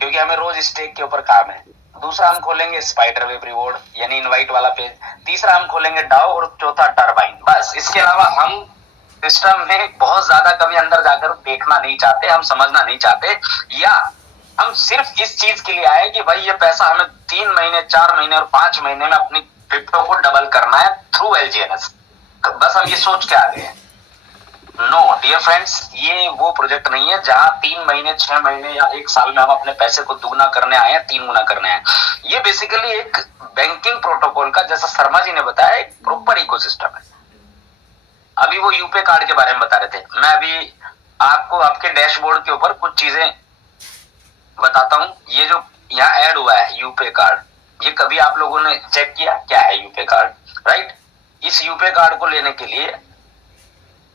क्योंकि हमें रोज स्टेक के ऊपर काम है। दूसरा हम खोलेंगे स्पाइडर वेब रिवॉर्ड, यानी इनवाइट वाला पेज। तीसरा हम खोलेंगे डाउ, और चौथा टर्बाइन। बस, इसके अलावा हम सिस्टम में बहुत ज्यादा कभी अंदर जाकर देखना नहीं चाहते, हम समझना नहीं चाहते, या हम सिर्फ इस चीज के लिए आए कि भाई ये पैसा हमें 3 महीने 4 महीने और 5 महीने में अपनी क्रिप्टो को डबल करना है थ्रू एलजीएनएस। बस हम ये सोच के आ गए हैं। नो डियर फ्रेंड्स, ये वो प्रोजेक्ट नहीं है जहां 3 महीने 6 महीने या 1 साल में हम अपने पैसे को दुगना करने आए हैं, 3 गुना करने आए। ये बेसिकली एक बैंकिंग प्रोटोकॉल का, जैसा शर्मा जी ने बताया, एक प्रॉपर इकोसिस्टम है। अभी वो यूपे कार्ड के बारे में बता रहे थे, मैं अभी आपको आपके डैशबोर्ड के ऊपर कुछ चीजें बताता हूं। ये जो यहाँ ऐड हुआ है यूपे कार्ड, ये कभी आप लोगों ने चेक किया क्या है यूपे कार्ड? राइट। इस यूपे कार्ड को लेने के लिए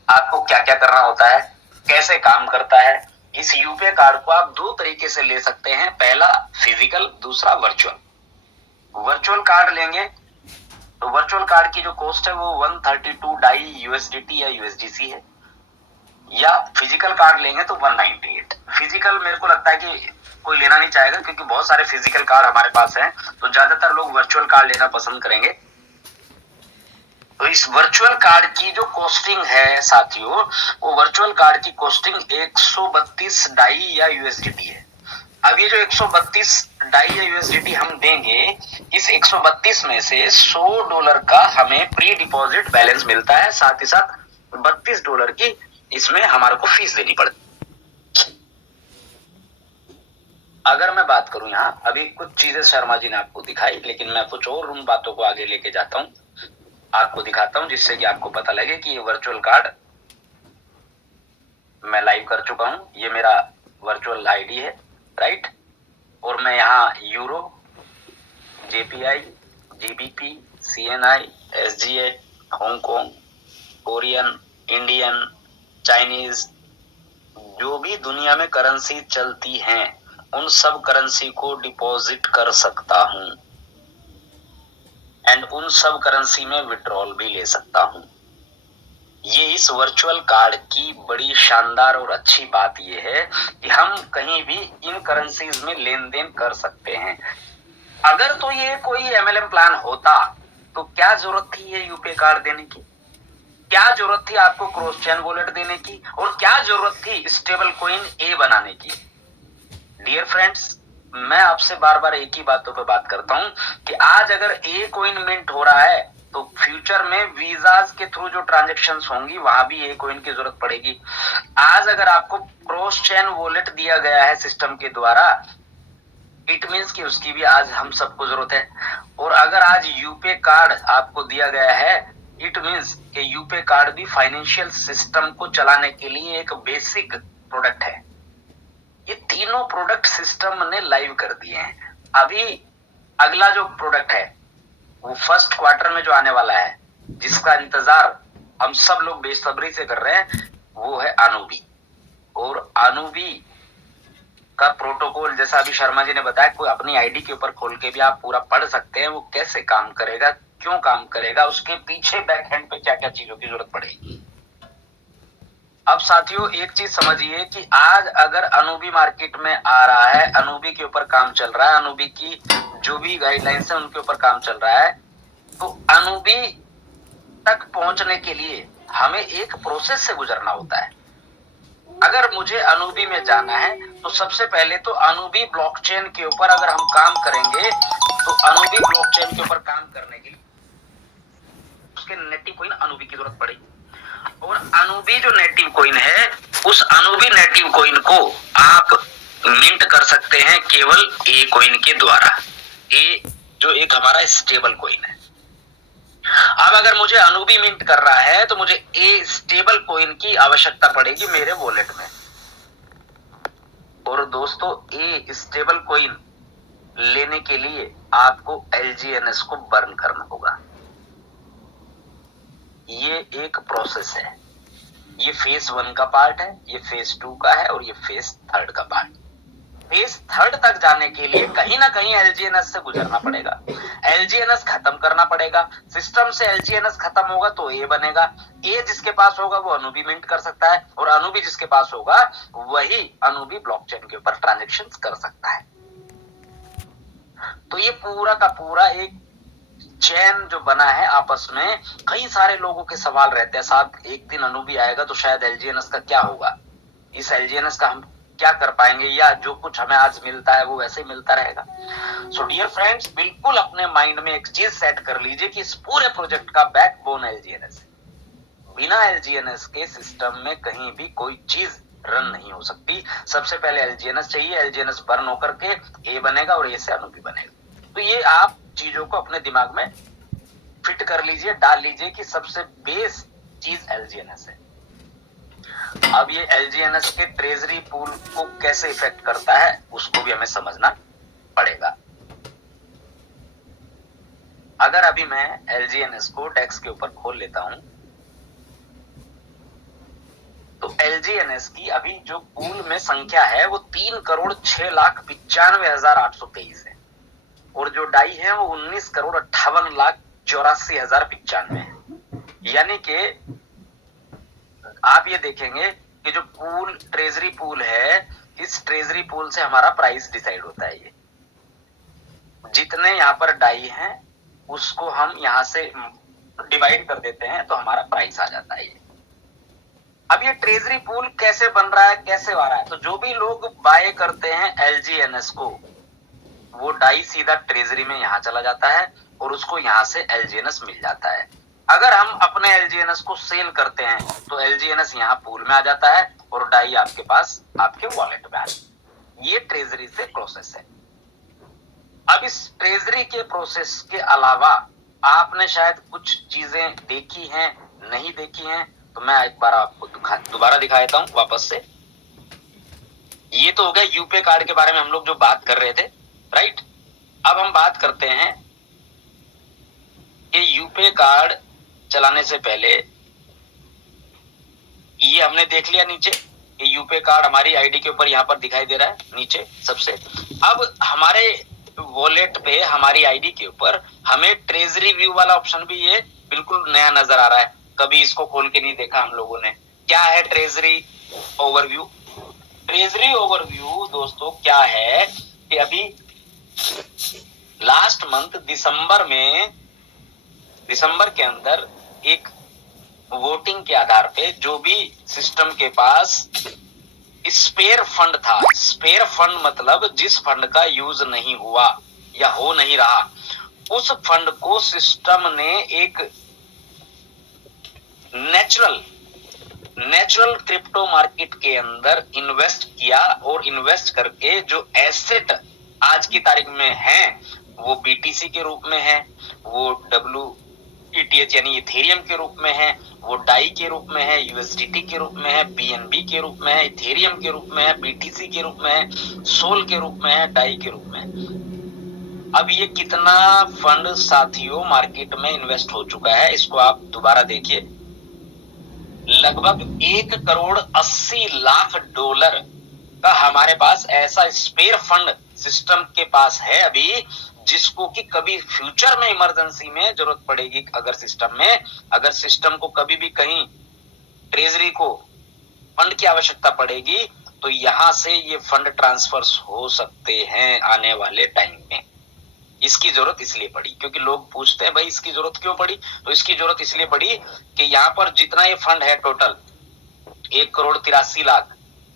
आपको क्या क्या करना होता है, कैसे काम करता है, इस यूपीआई कार्ड को आप दो तरीके से ले सकते हैं, पहला फिजिकल, दूसरा वर्चुअल। वर्चुअल कार्ड लेंगे तो वर्चुअल कार्ड की जो कॉस्ट है वो 132 डाई यूएसडीटी या यूएसडीसी है, या फिजिकल कार्ड लेंगे तो 198। फिजिकल मेरे को लगता है कि कोई लेना नहीं चाहेगा क्योंकि बहुत सारे फिजिकल कार्ड हमारे पास हैं, तो ज्यादातर लोग वर्चुअल कार्ड लेना पसंद करेंगे। तो इस वर्चुअल कार्ड की जो कॉस्टिंग है साथियों, वो वर्चुअल कार्ड की कॉस्टिंग 132 डाई या यूएसडीटी है। अब ये जो 132 डाई या यूएसडीटी हम देंगे, इस 132 में से $100 का हमें प्री डिपॉजिट बैलेंस मिलता है, साथ ही साथ $32 की इसमें हमारे को फीस देनी पड़ती। अगर मैं बात करूं यहाँ, अभी कुछ चीजें शर्मा जी ने आपको दिखाई, लेकिन मैं कुछ और उन बातों को आगे लेके जाता हूं, आपको दिखाता हूं, जिससे कि आपको पता लगे कि ये वर्चुअल कार्ड मैं लाइव कर चुका हूं। ये मेरा वर्चुअल आईडी है, राइट। और मैं यहाँ euro, JPI, GBP, CNI, SGH, Hong Kong, Korean, Indian, Chinese, जो भी दुनिया में करेंसी चलती हैं उन सब करेंसी को डिपॉजिट कर सकता हूं एंड उन सब करेंसी में विड्रॉल भी ले सकता हूं। ये इस वर्चुअल कार्ड की बड़ी शानदार और अच्छी बात ये है कि हम कहीं भी इन करेंसीज में लेन देन कर सकते हैं। अगर तो ये कोई एमएलएम प्लान होता तो क्या जरूरत थी ये यूपीआई कार्ड देने की, क्या जरूरत थी आपको क्रॉस चेन वॉलेट देने की, और क्या जरूरत थी स्टेबल कॉइन ए बनाने की। डियर फ्रेंड्स, मैं आपसे बार बार एक ही बातों पे बात करता हूं कि आज अगर ए कॉइन मिंट हो रहा है तो फ्यूचर में वीजाज के थ्रू जो ट्रांजैक्शंस होंगी वहां भी ए कॉइन की जरूरत पड़ेगी। आज अगर आपको क्रॉस चेन वॉलेट दिया गया है सिस्टम के द्वारा, इट मींस कि उसकी भी आज हम सबको जरूरत है। और अगर आज यूपीआई कार्ड आपको दिया गया है, इट मींस कि यूपीआई कार्ड भी फाइनेंशियल सिस्टम को चलाने के लिए एक बेसिक प्रोडक्ट है। ये तीनों प्रोडक्ट सिस्टम ने लाइव कर दिए हैं। अभी अगला जो प्रोडक्ट है वो फर्स्ट क्वार्टर में जो आने वाला है, जिसका इंतजार हम सब लोग बेसब्री से कर रहे हैं, वो है अनूबी। और अनूबी का प्रोटोकॉल, जैसा अभी शर्मा जी ने बताया, कोई अपनी आईडी के ऊपर खोल के भी आप पूरा पढ़ सकते हैं वो कैसे काम करेगा, क्यों काम करेगा, उसके पीछे बैक हैंड पे क्या क्या चीजों की जरूरत पड़ेगी। अब साथियों एक चीज समझिए कि आज अगर अनूबी मार्केट में आ रहा है, अनूबी के ऊपर काम चल रहा है, अनूबी की जो भी गाइडलाइंस है उनके ऊपर काम चल रहा है, तो अनूबी तक पहुंचने के लिए हमें एक प्रोसेस से गुजरना होता है। अगर मुझे अनूबी में जाना है तो सबसे पहले तो अनूबी ब्लॉकचेन के ऊपर अगर हम काम करेंगे तो अनूबी ब्लॉकचेन के ऊपर काम करने के लिए उसके नेटिव कॉइन अनूबी की जरूरत पड़ेगी। और अनूबी जो नेटिव कॉइन है, उस अनूबी नेटिव कॉइन को आप मिंट कर सकते हैं केवल ए कॉइन के द्वारा। ए जो एक हमारा स्टेबल कॉइन है। अब अगर मुझे अनूबी मिंट कर रहा है तो मुझे ए स्टेबल कॉइन की आवश्यकता पड़ेगी मेरे वॉलेट में। और दोस्तों ए स्टेबल कॉइन लेने के लिए आपको LGNS को बर्न करना होगा। ये एक प्रोसेस है। ये फेज 1 का पार्ट है, ये फेज 2 का है और ये फेज 3 का पार्ट। फेज 3 तक जाने के लिए कहीं ना कहीं LGNS से गुजरना पड़ेगा, LGNS खत्म करना पड़ेगा। सिस्टम से LGNS खत्म होगा तो ए बनेगा। ए जिसके पास होगा वो अनूबी मिंट कर सकता है, और अनूबी जिसके पास होगा वही अनूबी ब्लॉकचेन के ऊपर ट्रांजैक्शंस कर सकता है। तो ये पूरा का पूरा एक चैन जो बना है आपस में। कई सारे लोगों के सवाल रहते हैं, साहब एक दिन अनूबी आएगा तो शायद LGNS का क्या होगा, इस LGNS का हम क्या कर पाएंगे, या जो कुछ हमें आज मिलता है वो वैसे ही मिलता रहेगा। सो डियर फ्रेंड्स, बिल्कुल अपने माइंड में एक चीज सेट कर लीजिए कि इस पूरे प्रोजेक्ट का बैकबोन LGNS है। बिना LGNS के सिस्टम में कहीं भी कोई चीज रन नहीं हो सकती। सबसे पहले LGNS चाहिए, LGNS बर्न होकर के ए बनेगा और ए से अनूबी बनेगा। तो ये आप चीजों को अपने दिमाग में फिट कर लीजिए, डाल लीजिए कि सबसे बेस चीज LGNS है। अब ये LGNS के ट्रेजरी पूल को कैसे इफेक्ट करता है उसको भी हमें समझना पड़ेगा। अगर अभी मैं LGNS को डेस्क के ऊपर खोल लेता हूं तो LGNS की अभी जो पूल में संख्या है वो 3,06,95,823 है और जो डाई है वो 19,58,84,095 है। यानी कि आप ये देखेंगे कि जो पूल ट्रेजरी पूल है, इस ट्रेजरी पूल से हमारा प्राइस डिसाइड होता है। ये जितने यहाँ पर डाई हैं उसको हम यहाँ से डिवाइड कर देते हैं तो हमारा प्राइस आ जाता है। अब ये ट्रेजरी पूल कैसे बन रहा है, कैसे आ रहा है? तो जो भी लोग बाय करते हैं LGNS को, वो डाई सीधा ट्रेजरी में यहाँ चला जाता है और उसको यहाँ से LGNS मिल जाता है। अगर हम अपने LGNS को सेल करते हैं तो LGNS यहाँ पूल में आ जाता है और डाई आपके पास आपके वॉलेट में आ जाता है। ये ट्रेजरी से प्रोसेस है। अब इस ट्रेजरी के प्रोसेस के अलावा आपने शायद कुछ चीजें देखी हैं, नहीं देखी हैं, तो मैं एक बार आपको दोबारा दिखा देता हूं वापस से। ये तो हो गया यूपे कार्ड के बारे में हम लोग जो बात कर रहे थे, राइट। अब हम बात करते हैं कि यूपे कार्ड चलाने से पहले ये हमने देख लिया नीचे कि यूपे कार्ड हमारी आईडी के ऊपर यहाँ पर दिखाई दे रहा है नीचे सबसे। अब हमारे वॉलेट पे हमारी आईडी के ऊपर हमें ट्रेजरी व्यू वाला ऑप्शन भी ये बिल्कुल नया नजर आ रहा है, कभी इसको खोल के नहीं देखा हम लोगों ने। क्या है ट्रेजरी ओवरव्यू? ट्रेजरी ओवरव्यू दोस्तों क्या है कि अभी लास्ट मंथ दिसंबर के अंदर एक वोटिंग के आधार पे जो भी सिस्टम के पास स्पेयर फंड था, स्पेयर फंड मतलब जिस फंड का यूज नहीं हुआ या हो नहीं रहा, उस फंड को सिस्टम ने एक नेचुरल क्रिप्टो मार्केट के अंदर इन्वेस्ट किया और इन्वेस्ट करके जो एसेट आज की तारीख में है वो BTC के रूप में है, वो WETH यानी इथेरियम के रूप में है, वो डाई के रूप में है, USDT के रूप में है, BNB के रूप में है, इथेरियम के रूप में है, BTC के रूप में है, सोल के रूप में है, डाई के रूप में है। अब ये कितना फंड साथियों मार्केट में इन्वेस्ट हो चुका है, इसको आप दोबारा देखिए। लगभग $1,80,00,000 का हमारे पास ऐसा स्पेयर फंड सिस्टम के पास है अभी, जिसको कि कभी फ्यूचर में इमरजेंसी में जरूरत पड़ेगी। अगर सिस्टम को कभी भी कहीं ट्रेजरी को फंड की आवश्यकता पड़ेगी तो यहां से ये फंड ट्रांसफर्स हो सकते हैं आने वाले टाइम में। इसकी जरूरत इसलिए पड़ी क्योंकि लोग पूछते हैं भाई इसकी जरूरत क्यों पड़ी, तो इसकी जरूरत इसलिए पड़ी कि यहाँ पर जितना ये फंड है टोटल 1,83,00,000,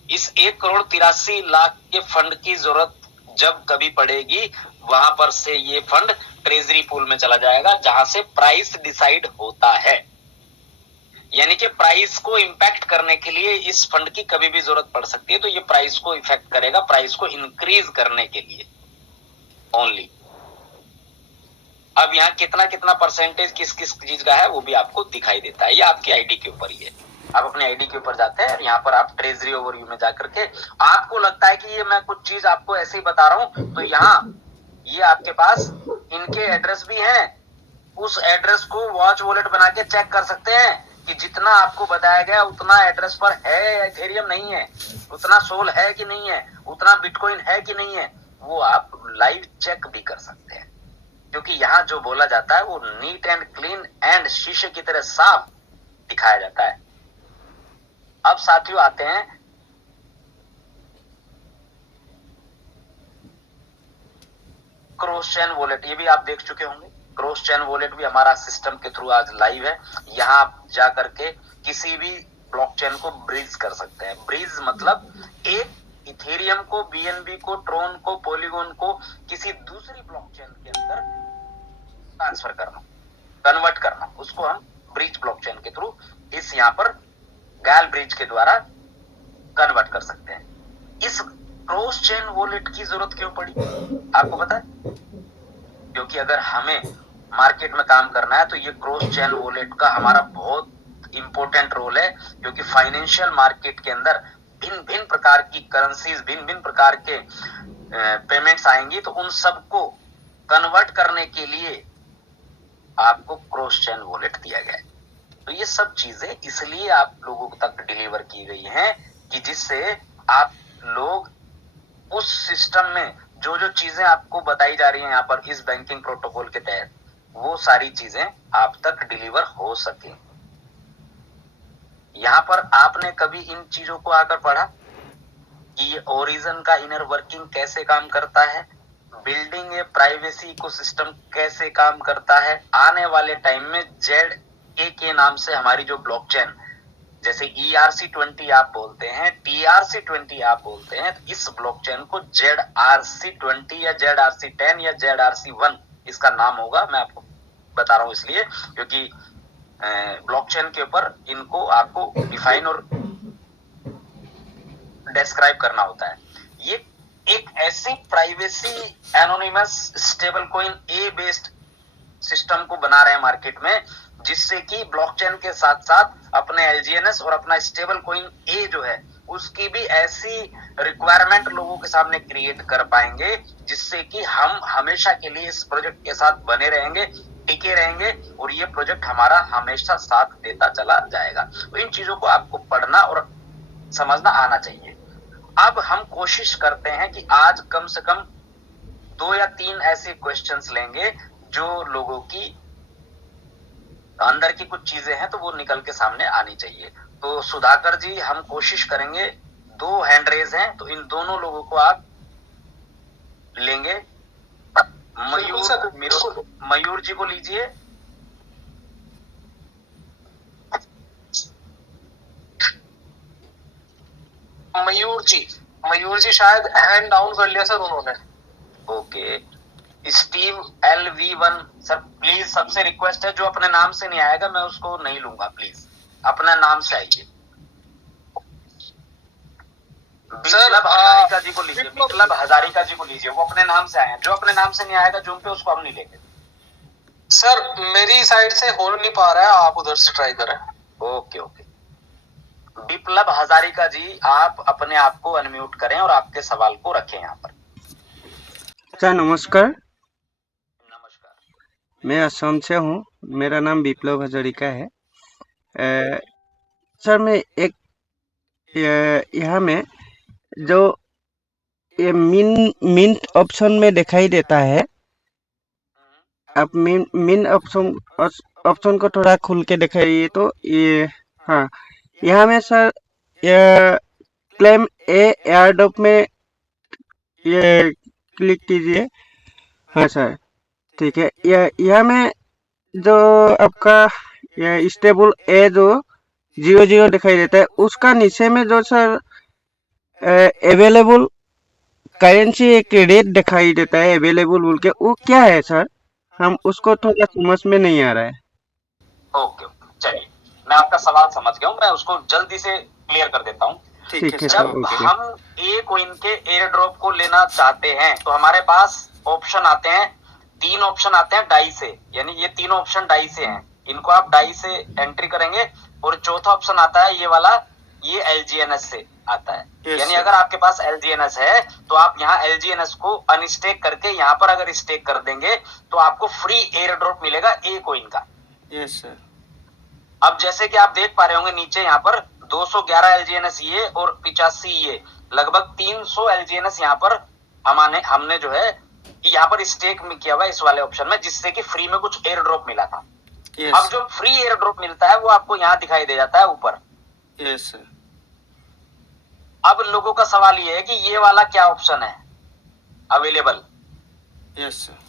इस 1,83,00,000 के फंड की जरूरत जब कभी पड़ेगी वहां पर से ये फंड ट्रेजरी पूल में चला जाएगा जहां से प्राइस डिसाइड होता है। यानी कि प्राइस को इंपैक्ट करने के लिए इस फंड की कभी भी जरूरत पड़ सकती है, तो ये प्राइस को इफेक्ट करेगा, प्राइस को इंक्रीज करने के लिए ओनली। अब यहाँ कितना परसेंटेज किस चीज का है वो भी आपको दिखाई देता है, ये आपकी आईडी के ऊपर ही है। आप अपने आईडी के ऊपर जाते हैं, यहाँ पर आप ट्रेजरी ओवरव्यू में जाकर के आपको लगता है कि ये मैं कुछ चीज आपको ऐसे ही बता रहा हूं, तो यहाँ ये आपके पास इनके एड्रेस भी हैं। उस एड्रेस को वॉच वॉलेट बना के चेक कर सकते हैं कि जितना आपको बताया गया उतना एड्रेस पर है, इथेरियम नहीं है, उतना सोल है कि नहीं है, उतना बिटकॉइन है कि नहीं है, वो आप लाइव चेक भी कर सकते हैं। क्योंकि यहाँ जो बोला जाता है वो नीट एंड क्लीन एंड शीशे की तरह साफ दिखाया जाता है। अब साथियों आते हैं क्रॉस चेन वॉलेट। ये भी आप देख चुके होंगे, क्रॉस चेन वॉलेट भी हमारा सिस्टम के थ्रू आज लाइव है। यहाँ आप जा करके किसी भी ब्लॉकचेन को ब्रीज कर सकते हैं। ब्रीज मतलब एक इथेरियम को, BNB को, ट्रोन को, पॉलीगॉन को किसी दूसरी ब्लॉकचेन के अंदर ट्रांसफर करना, कन्वर्ट करना, उसको हम ब्रिज ब्लॉकचेन के थ्रू इस यहाँ पर गैल ब्रिज के द्वारा कन्वर्ट कर सकते हैं। इस क्रॉस चेन वॉलेट की जरूरत क्यों पड़ी आपको पता है? क्योंकि अगर हमें मार्केट में काम करना है तो ये क्रॉस चेन वॉलेट का हमारा बहुत इंपॉर्टेंट रोल है, क्योंकि फाइनेंशियल मार्केट के अंदर भिन्न भिन्न प्रकार की करेंसीज, भिन्न भिन्न प्रकार के पेमेंट्स आएंगी, तो उन सबको कन्वर्ट करने के लिए आपको क्रॉस चेन वॉलेट दिया गया है। तो ये सब चीजें इसलिए आप लोगों तक डिलीवर की गई हैं कि जिससे आप लोग उस सिस्टम में जो जो चीजें आपको बताई जा रही हैं यहाँ पर इस बैंकिंग प्रोटोकॉल के तहत, वो सारी चीजें आप तक डिलीवर हो सके। यहाँ पर आपने कभी इन चीजों को आकर पढ़ा कि ये ओरिजिन का इनर वर्किंग कैसे काम करता है, बिल्डिंग ए प्राइवेसी इकोसिस्टम कैसे काम करता है। आने वाले टाइम में ZA के नाम से हमारी जो ब्लॉकचेन, जैसे ERC20 आप बोलते हैं, TRC20 आप बोलते हैं, तो इस ब्लॉकचेन को ZRC20 या ZRC10 या ZRC1 इसका नाम होगा। मैं आपको बता रहा हूं इसलिए क्योंकि ब्लॉकचेन के ऊपर इनको आपको डिफाइन और डिस्क्राइब करना होता है। ये एक ऐसी प्राइवेसी एनोनिमस स्टेबल कॉइन ए बेस्ड सिस्टम को बना रहे हैं मार्केट में, जिससे कि ब्लॉकचेन के साथ साथ अपने LGNS और अपना स्टेबल कॉइन ए जो है उसकी भी ऐसी रिक्वायरमेंट लोगों के सामने क्रिएट कर पाएंगे जिससे कि हम हमेशा के लिए इस प्रोजेक्ट के साथ बने रहेंगे, टिके रहेंगे और ये प्रोजेक्ट हमारा हमेशा साथ देता चला जाएगा। तो इन चीजों को आपको पढ़ना और समझना आना चाहिए। अब हम कोशिश करते हैं कि आज कम से कम 2 या 3 ऐसे क्वेश्चंस लेंगे जो लोगों की अंदर की कुछ चीजें हैं तो वो निकल के सामने आनी चाहिए। तो सुधाकर जी, हम कोशिश करेंगे, 2 हैंड रेज हैं तो इन दोनों लोगों को आप लेंगे। मयूर जी को लीजिए। मयूर जी शायद हैंड डाउन कर लिया सर उन्होंने। Okay, Steve LV1 sir please, सबसे रिक्वेस्ट है जो अपने नाम से नहीं आएगा मैं उसको नहीं लूंगा, प्लीज अपना नाम से आइए। बिप्लब हजारिका जी को लीजिए, बिप्लब हजारिका जी को लीजिए, वो अपने नाम से आए हैं। जो अपने नाम से नहीं आएगा जूम पे उसको हम नहीं लेंगे। सर मेरी साइड से हो नहीं पा रहा है, आप उधर से ट्राई करें। ओके ओके, बिप्लब हजारिका जी आप अपने आप को अनम्यूट करें और आपके सवाल को रखें यहाँ पर। सर नमस्कार, नमस्कार, मैं असम से हूँ। मेरा नाम बिप्लब हजारिका है। सर मैं एक यहाँ में जो ये मिंट ऑप्शन में दिखाई देता है, आप मिन ऑप्शन को थोड़ा खुल के दिखाइए तो ये, हाँ यहाँ में सर क्लेम एयरड्रॉप में ये क्लिक कीजिए। हाँ सर, ठीक है। यह में जो आपका स्टेबल ए जो 00 दिखाई देता है, उसका नीचे में जो सर अवेलेबल करेंसी एक रेट दिखाई देता है अवेलेबल बोल के, वो क्या है सर? हम उसको थोड़ा समझ में नहीं आ रहा है। ओके, चलिए मैं आपका सवाल समझ गया हूँ, मैं उसको जल्दी से क्लियर कर देता हूँ। ठीक है सर, जब ओके। हम ए कॉइन के एयर ड्रॉप को लेना चाहते हैं तो हमारे पास ऑप्शन आते हैं, 3 ऑप्शन आते हैं डाई से, यानी ये 3 ऑप्शन डाई से हैं, इनको आप डाई से एंट्री करेंगे। और चौथा ऑप्शन आता है ये वाला, ये LGNS से आता है। यानी अगर आपके पास LGNS है तो आप यहाँ LGNS को अनस्टेक करके यहाँ पर अगर स्टेक कर देंगे तो आपको फ्री एयर ड्रॉप मिलेगा ए कॉइन का। Yes sir. अब जैसे कि आप देख पा रहे होंगे नीचे यहाँ पर 211 LGNS ये और 85 ये, लगभग 300 LGNS यहाँ पर हमने जो है यहाँ पर स्टेक में किया हुआ इस वाले ऑप्शन में, जिससे कि फ्री में कुछ एयर ड्रॉप मिला था। अब जो फ्री एयर ड्रॉप मिलता है वो आपको यहाँ दिखाई दे जाता है ऊपर। Yes sir. अब लोगों का सवाल ये है कि ये वाला क्या ऑप्शन है अवेलेबल। Yes sir.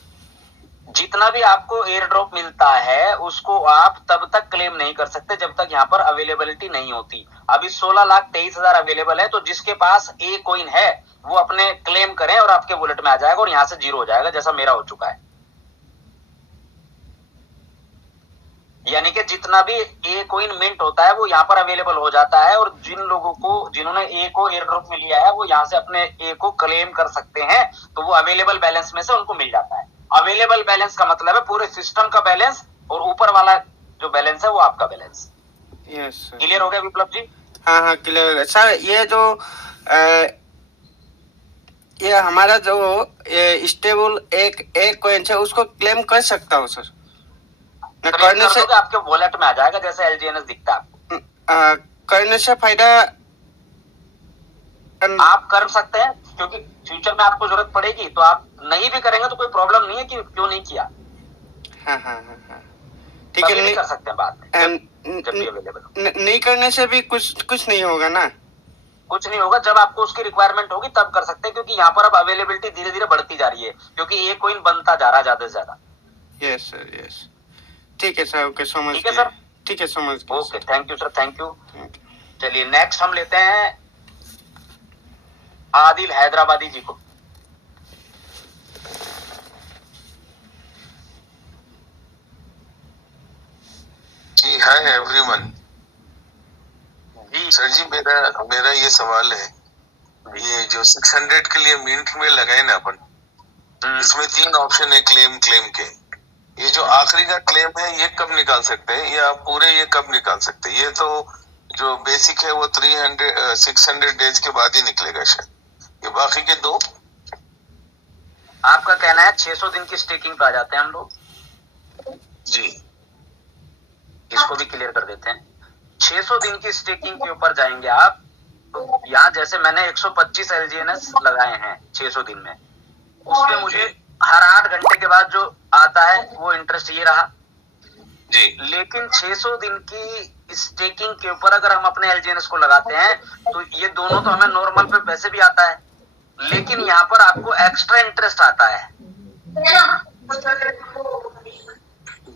जितना भी आपको एयर ड्रॉप मिलता है उसको आप तब तक क्लेम नहीं कर सकते जब तक यहाँ पर अवेलेबिलिटी नहीं होती। अभी 16,23,000 अवेलेबल है, तो जिसके पास ए कॉइन है वो अपने क्लेम करें और आपके वॉलेट में आ जाएगा और यहाँ से 0 हो जाएगा, जैसा मेरा हो चुका है। यानी कि जितना भी ए कॉइन मिंट होता है वो यहाँ पर अवेलेबल हो जाता है, और जिन लोगों को जिन्होंने ए को एयर ड्रॉप में लिया है वो यहाँ से अपने ए को क्लेम कर सकते हैं, तो वो अवेलेबल बैलेंस में से उनको मिल जाता है। अवेलेबल बैलेंस का मतलब है पूरे सिस्टम का बैलेंस, और ऊपर वाला जो बैलेंस है वो आपका बैलेंस। यस क्लियर हो गया विप्लव जी? हाँ हाँ क्लियर हो गया सर। ये जो ये हमारा जो स्टेबल एक कॉइन है उसको क्लेम कर सकता हूँ सर? क्लेम करने कर से दोगे आपके वॉलेट में आ जाएगा जैसे LGNS दिखता है आपको। करने से फायदा आप कर सकते हैं क्योंकि फ्यूचर में आपको जरूरत पड़ेगी, तो आप नहीं भी करेंगे तो कोई प्रॉब्लम नहीं है कि क्यों नहीं किया। हाँ हाँ हाँ हाँ ठीक कभी है। भी कर सकते हैं बाद में जब भी अवेलेबल हो। नहीं करने से भी कुछ नहीं होगा ना? कुछ नहीं होगा, जब आपको उसकी रिक्वायरमेंट होगी तब कर सकते हैं, क्योंकि यहाँ पर अब अवेलेबिलिटी धीरे धीरे बढ़ती जा रही है क्योंकि ये कॉइन बनता जा रहा है ज्यादा से ज्यादा। Yes sir yes. ठीक है सर, ओके समझ ठीक है गए। सर, ठीक है समझ गए। Okay thank you sir, thank you. Thank you. चलिए नेक्स्ट हम लेते हैं आदिल हैदराबादी जी को। जी हाय एवरीवन। जी सर जी मेरा मेरा ये सवाल है, ये जो 600 के लिए मिंट में लगाए ना अपन, इसमें 3 ऑप्शन है क्लेम के। ये जो आखिरी का क्लेम है ये कब निकाल सकते हैं, या पूरे ये कब निकाल सकते हैं? ये तो जो बेसिक है वो 600 डेज के बाद ही निकलेगा शायद। ये बाकी के 2 आपका कहना है 600 दिन की स्टेकिंग पे आ जाते हैं हम लोग। जी इसको भी क्लियर कर देते हैं। 600 दिन की स्टेकिंग के ऊपर जाएंगे आप, तो यहाँ जैसे मैंने 125 LGNS लगाए हैं 600 दिन में, उसमें मुझे हर 8 घंटे के बाद जो आता है वो इंटरेस्ट ये रहा। जी लेकिन 600 दिन की स्टेकिंग के ऊपर अगर हम अपने LGNS को लगाते हैं तो ये दोनों तो हमें नॉर्मल पे वैसे भी आता है, लेकिन यहाँ पर आपको एक्स्ट्रा इंटरेस्ट आता है।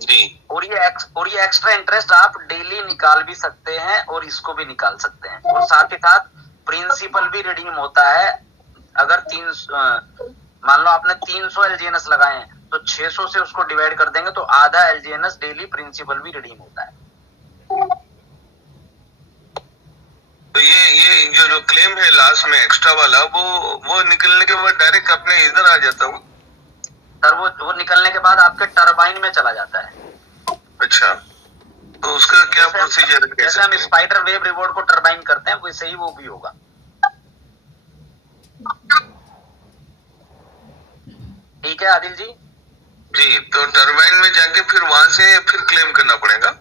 जी और ये एक्स्ट्रा इंटरेस्ट आप डेली निकाल भी सकते हैं और इसको भी निकाल सकते हैं, और साथ ही साथ प्रिंसिपल भी रिडीम होता है। अगर मान लो आपने 300 LGNS लगाए हैं तो 600 से उसको डिवाइड कर देंगे तो आधा LGNS डेली प्रिंसिपल भी रिडीम होता है। तो ये जो क्लेम है लास्ट में एक्स्ट्रा वाला, वो निकलने के बाद डायरेक्ट अपने इधर आ जाता हूँ सर वो निकलने के बाद आपके टरबाइन में चला जाता है। अच्छा, तो उसका क्या प्रोसीजर है? जैसे हम स्पाइडर वेब रिवॉर्ड को टरबाइन करते हैं वैसे ही वो भी होगा। ठीक है आदिल जी। जी, तो टरबाइन में जाके फिर वहां से फिर क्लेम करना पड़ेगा?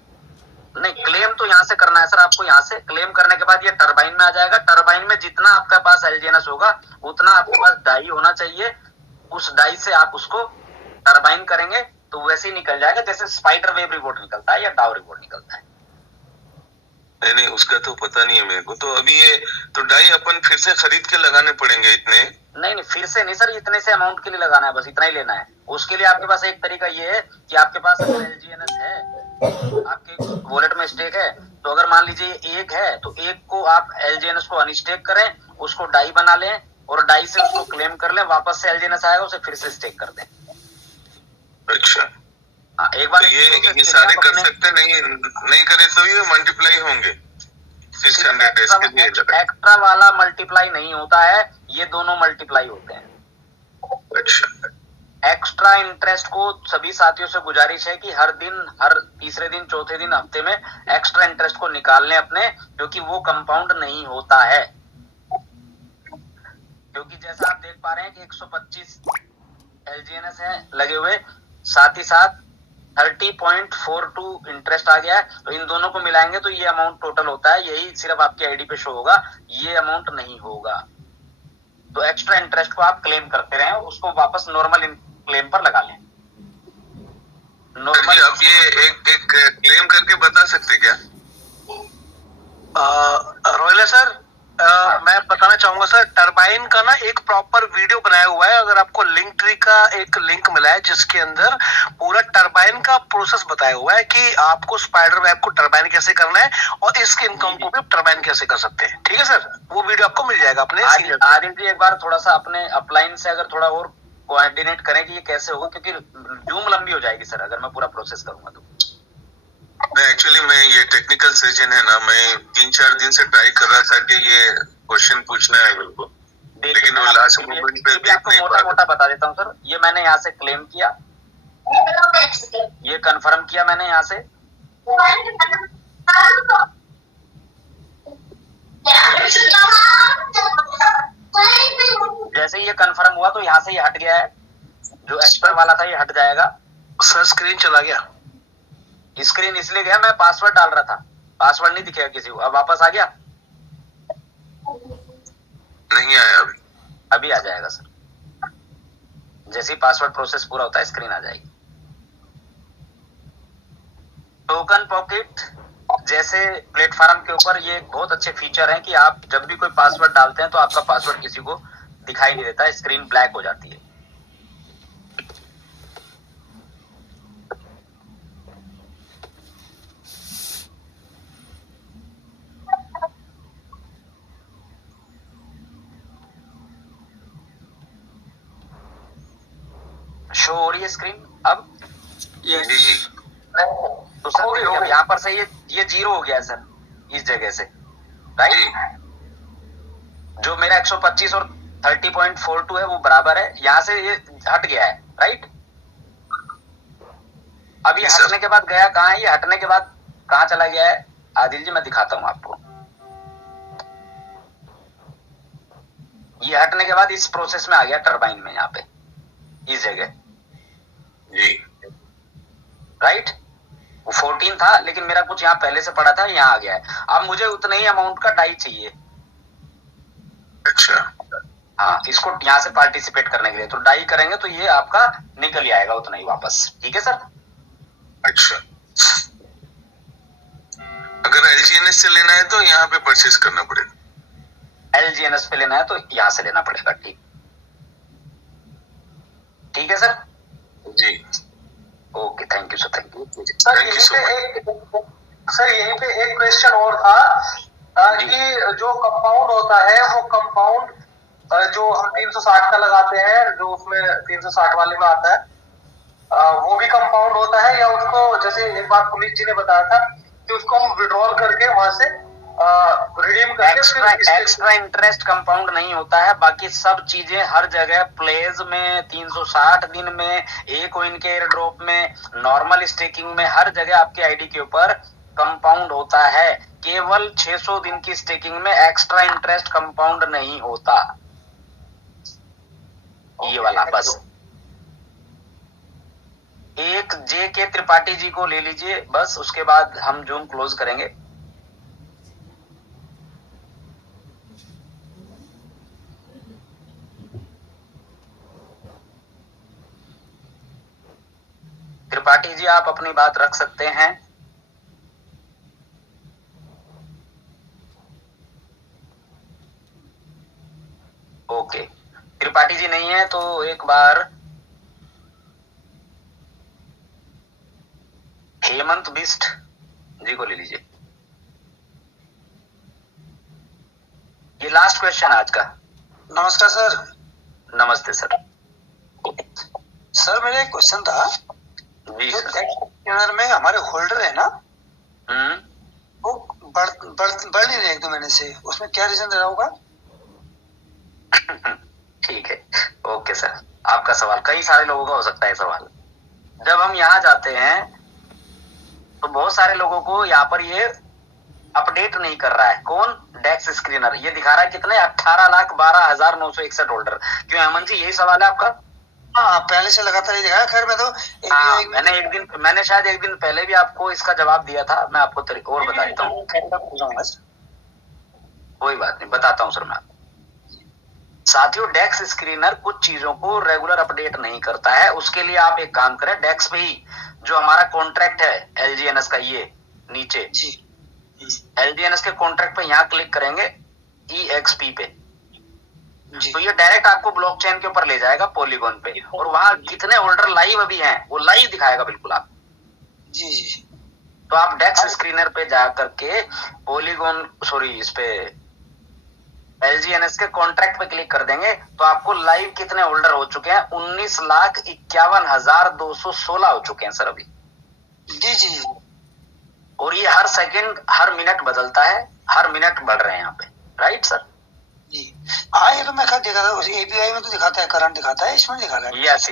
नहीं, क्लेम तो यहाँ से करना है सर आपको। यहाँ से क्लेम करने के बाद ये टरबाइन में आ जाएगा। टरबाइन में जितना आपके पास LGNS होगा उतना आपके पास डाई होना चाहिए। उस डाई से आप उसको टरबाइन करेंगे तो वैसे ही निकल जाएगा जैसे स्पाइडर वेब रिवॉर्ड निकलता है या डाउ रिवॉर्ड निकलता है। नहीं उसका तो पता नहीं है मेरे को। तो अभी ये तो डाई अपन फिर से खरीद के लगाने पड़ेंगे इतने? नहीं फिर से नहीं सर, इतने से अमाउंट के लिए लगाना है, बस इतना ही लेना है। उसके लिए आपके पास एक तरीका ये है कि आपके पास अगर LGNS है, आपके वॉलेट में स्टेक है, तो अगर मान लीजिए एक है तो एक को आप LGNS को अनस्टेक करें, उसको डाई बना लें और डाई से उसको क्लेम कर लें, वापस से LGNS आएगा उसे फिर से स्टेक कर दें। अच्छा एक बार तो ये सारे कर सकते? नहीं करे तो ये मल्टीप्लाई होंगे 600 डेज के लिए? एक्स्ट्रा वाला मल्टीप्लाई नहीं होता है, ये दोनों मल्टीप्लाई होते हैं। अच्छा, एक्स्ट्रा इंटरेस्ट को सभी साथियों से गुजारिश है कि हर दिन, हर तीसरे दिन, चौथे दिन, हफ्ते में एक्स्ट्रा इंटरेस्ट को निकाल लें अपने, क्योंकि वो कंपाउंड नहीं होता है। क्योंकि जैसा आप देख पा रहे हैं कि 125 LGNS है लगे हुए, साथ ही साथ 30.42 इंटरेस्ट आ गया है, तो इन दोनों को मिलाएंगे तो ये अमाउंट टोटल होता है। यही सिर्फ आपकी आईडी पे शो होगा, ये अमाउंट नहीं होगा। तो एक्स्ट्रा इंटरेस्ट को आप क्लेम करते रहें और उसको वापस नॉर्मल क्लेम पर लगा लें। नॉर्मल आप ये एक क्लेम करके बता सकते क्या? रोयला सर, मैं बताना चाहूंगा सर, टरबाइन का ना एक प्रॉपर वीडियो बनाया हुआ है। अगर आपको लिंक ट्री का एक लिंक मिला है जिसके अंदर पूरा टरबाइन का प्रोसेस बताया हुआ है कि आपको स्पाइडर वेब को टरबाइन कैसे करना है और इस इनकम को भी टरबाइन कैसे कर सकते हैं। ठीक है सर, वो वीडियो आपको मिल जाएगा अपने आदिल जी। एक बार थोड़ा सा अपने अपलाइन से अगर थोड़ा और कोऑर्डिनेट करें कि ये कैसे होगा, क्योंकि जूम लंबी हो जाएगी सर अगर मैं पूरा प्रोसेस करूंगा तो। एक्चुअली मैं ये टेक्निकल सेशन है ना, मैं 3-4 दिन से ट्राई कर रहा था कि ये क्वेश्चन पूछना है बिल्कुल, लेकिन वो लास्ट मोमेंट पे देख नहीं मोटा मोटा बता देता हूँ सर। ये मैंने यहाँ से क्लेम किया, ये कंफर्म किया मैंने यहाँ से, जैसे ये कंफर्म हुआ तो यहाँ से ये हट गया है, जो एक्स्ट्रा वाला था ये हट जाएगा। सर स्क्रीन चला गया। स्क्रीन इसलिए गया, मैं पासवर्ड डाल रहा था, पासवर्ड नहीं दिखेगा किसी को। अब वापस आ गया? नहीं आया अभी। अभी आ जाएगा सर, जैसे ही पासवर्ड प्रोसेस पूरा होता है स्क्रीन आ जाएगी। टोकन पॉकेट जैसे प्लेटफॉर्म के ऊपर ये बहुत अच्छे फीचर हैं कि आप जब भी कोई पासवर्ड डालते हैं तो आपका पासवर्ड किसी को दिखाई नहीं देता, स्क्रीन ब्लैक हो जाती है। शो हो रही है स्क्रीन अब? जी जी। तो सर देखिए, अब यहाँ पर से ये 0 हो गया है सर, इस जगह से, राइट? जी जो मेरा 125 और 30.42 है वो बराबर है, यहाँ से ये हट गया है, राइट? अब ये जी सर। हटने के बाद गया कहाँ है? ये हटने के बाद कहाँ चला गया है आदिल जी? मैं दिखाता हूँ आपको। ये हटने के बाद इस प्रोसेस में आ गया, टरबाइन में, यहाँ पे इस जगह, जी राइट? वो 14 था लेकिन मेरा कुछ यहाँ पहले से पड़ा था, यहाँ आ गया है। अब मुझे उतने ही अमाउंट का डाई चाहिए। अच्छा। हाँ, इसको यहाँ से पार्टिसिपेट करने के लिए तो डाई करेंगे तो ये आपका निकल ही आएगा उतना ही वापस, ठीक है सर? अच्छा, अगर LGNS से लेना है तो यहाँ पे परचेज करना पड़ेगा। LGNS पे लेना है तो यहाँ से लेना पड़ेगा, ठीक? ठीक है सर? जी okay, thank you sir, thank you. Sir Thank you so यहीं पे एक क्वेश्चन और था कि जो कंपाउंड होता है वो कंपाउंड जो हम 360 का लगाते हैं, जो उसमें 360 वाले में आता है, वो भी कंपाउंड होता है या उसको, जैसे एक बार पुनीत जी ने बताया था कि उसको हम विड्रॉल करके वहां से रिडीम करके एक्स्ट्रा इंटरेस्ट कंपाउंड नहीं होता है, बाकी सब चीजें हर जगह, प्लेज में 360 दिन में, एक कोइन के एयर ड्रॉप में, नॉर्मल स्टेकिंग में, हर जगह आपके आईडी के ऊपर कंपाउंड होता है। केवल 600 दिन की स्टेकिंग में एक्स्ट्रा इंटरेस्ट कंपाउंड नहीं होता, ये वाला बस। एक जे के त्रिपाठी जी को ले लीजिए बस, उसके बाद हम जूम क्लोज करेंगे। त्रिपाठी जी आप अपनी बात रख सकते हैं। ओके, त्रिपाठी जी नहीं है तो एक बार हेमंत बिस्ट जी को ले लीजिए। ये लास्ट क्वेश्चन आज का। नमस्कार सर। नमस्ते सर। सर मेरा एक क्वेश्चन था, जी जो सर। टैक्स में हमारे होल्डर है ना, हम्म, वो बढ़ नहीं रहे 1-2 महीने से, उसमें क्या रीजन रहा होगा? ठीक है, ओके सर। आपका सवाल कई सारे लोगों का हो सकता है सवाल। जब हम यहाँ जाते हैं तो बहुत सारे लोगों को यहाँ पर ये अपडेट नहीं कर रहा है। कौन? डेक्स स्क्रीनर। ये दिखा रहा है कितने? 18,12,961 होल्डर। क्यों हेमंत जी, यही सवाल है आपका? हाँ, पहले से लगातार ही दिखाया। खैर मैं तो हाँ, मैंने शायद एक दिन पहले भी आपको इसका जवाब दिया था। मैं आपको तरीका और बता देता हूँ। कोई बात नहीं, बताता हूँ सर मैं आपको। साथियों, डेक्स स्क्रीनर कुछ चीजों को रेगुलर अपडेट नहीं करता है। उसके लिए आप एक काम करें, डेक्स पे ही जो हमारा कॉन्ट्रैक्ट है LGNS का, ये नीचे LGNS के कॉन्ट्रैक्ट पे यहाँ क्लिक करेंगे EXP पे, तो ये डायरेक्ट आपको ब्लॉकचेन के ऊपर ले जाएगा, पॉलीगॉन पे, और वहां कितने होल्डर लाइव अभी हैं वो लाइव दिखाएगा बिल्कुल आप। जी। तो आप डेक्स स्क्रीनर पे जा करके पॉलीगॉन, इस पे LGNS के कॉन्ट्रैक्ट पे क्लिक कर देंगे तो आपको लाइव कितने होल्डर हो चुके हैं? 19,51,216 हो चुके हैं सर अभी। जी। और ये हर सेकंड, हर मिनट बदलता है, हर मिनट बढ़ रहे हैं यहाँ पे, राइट सर? जी हाँ, ये तो मैं देखा था, API में तो दिखाता है, करंट दिखाता है, इसमें दिखा रहा है। यस।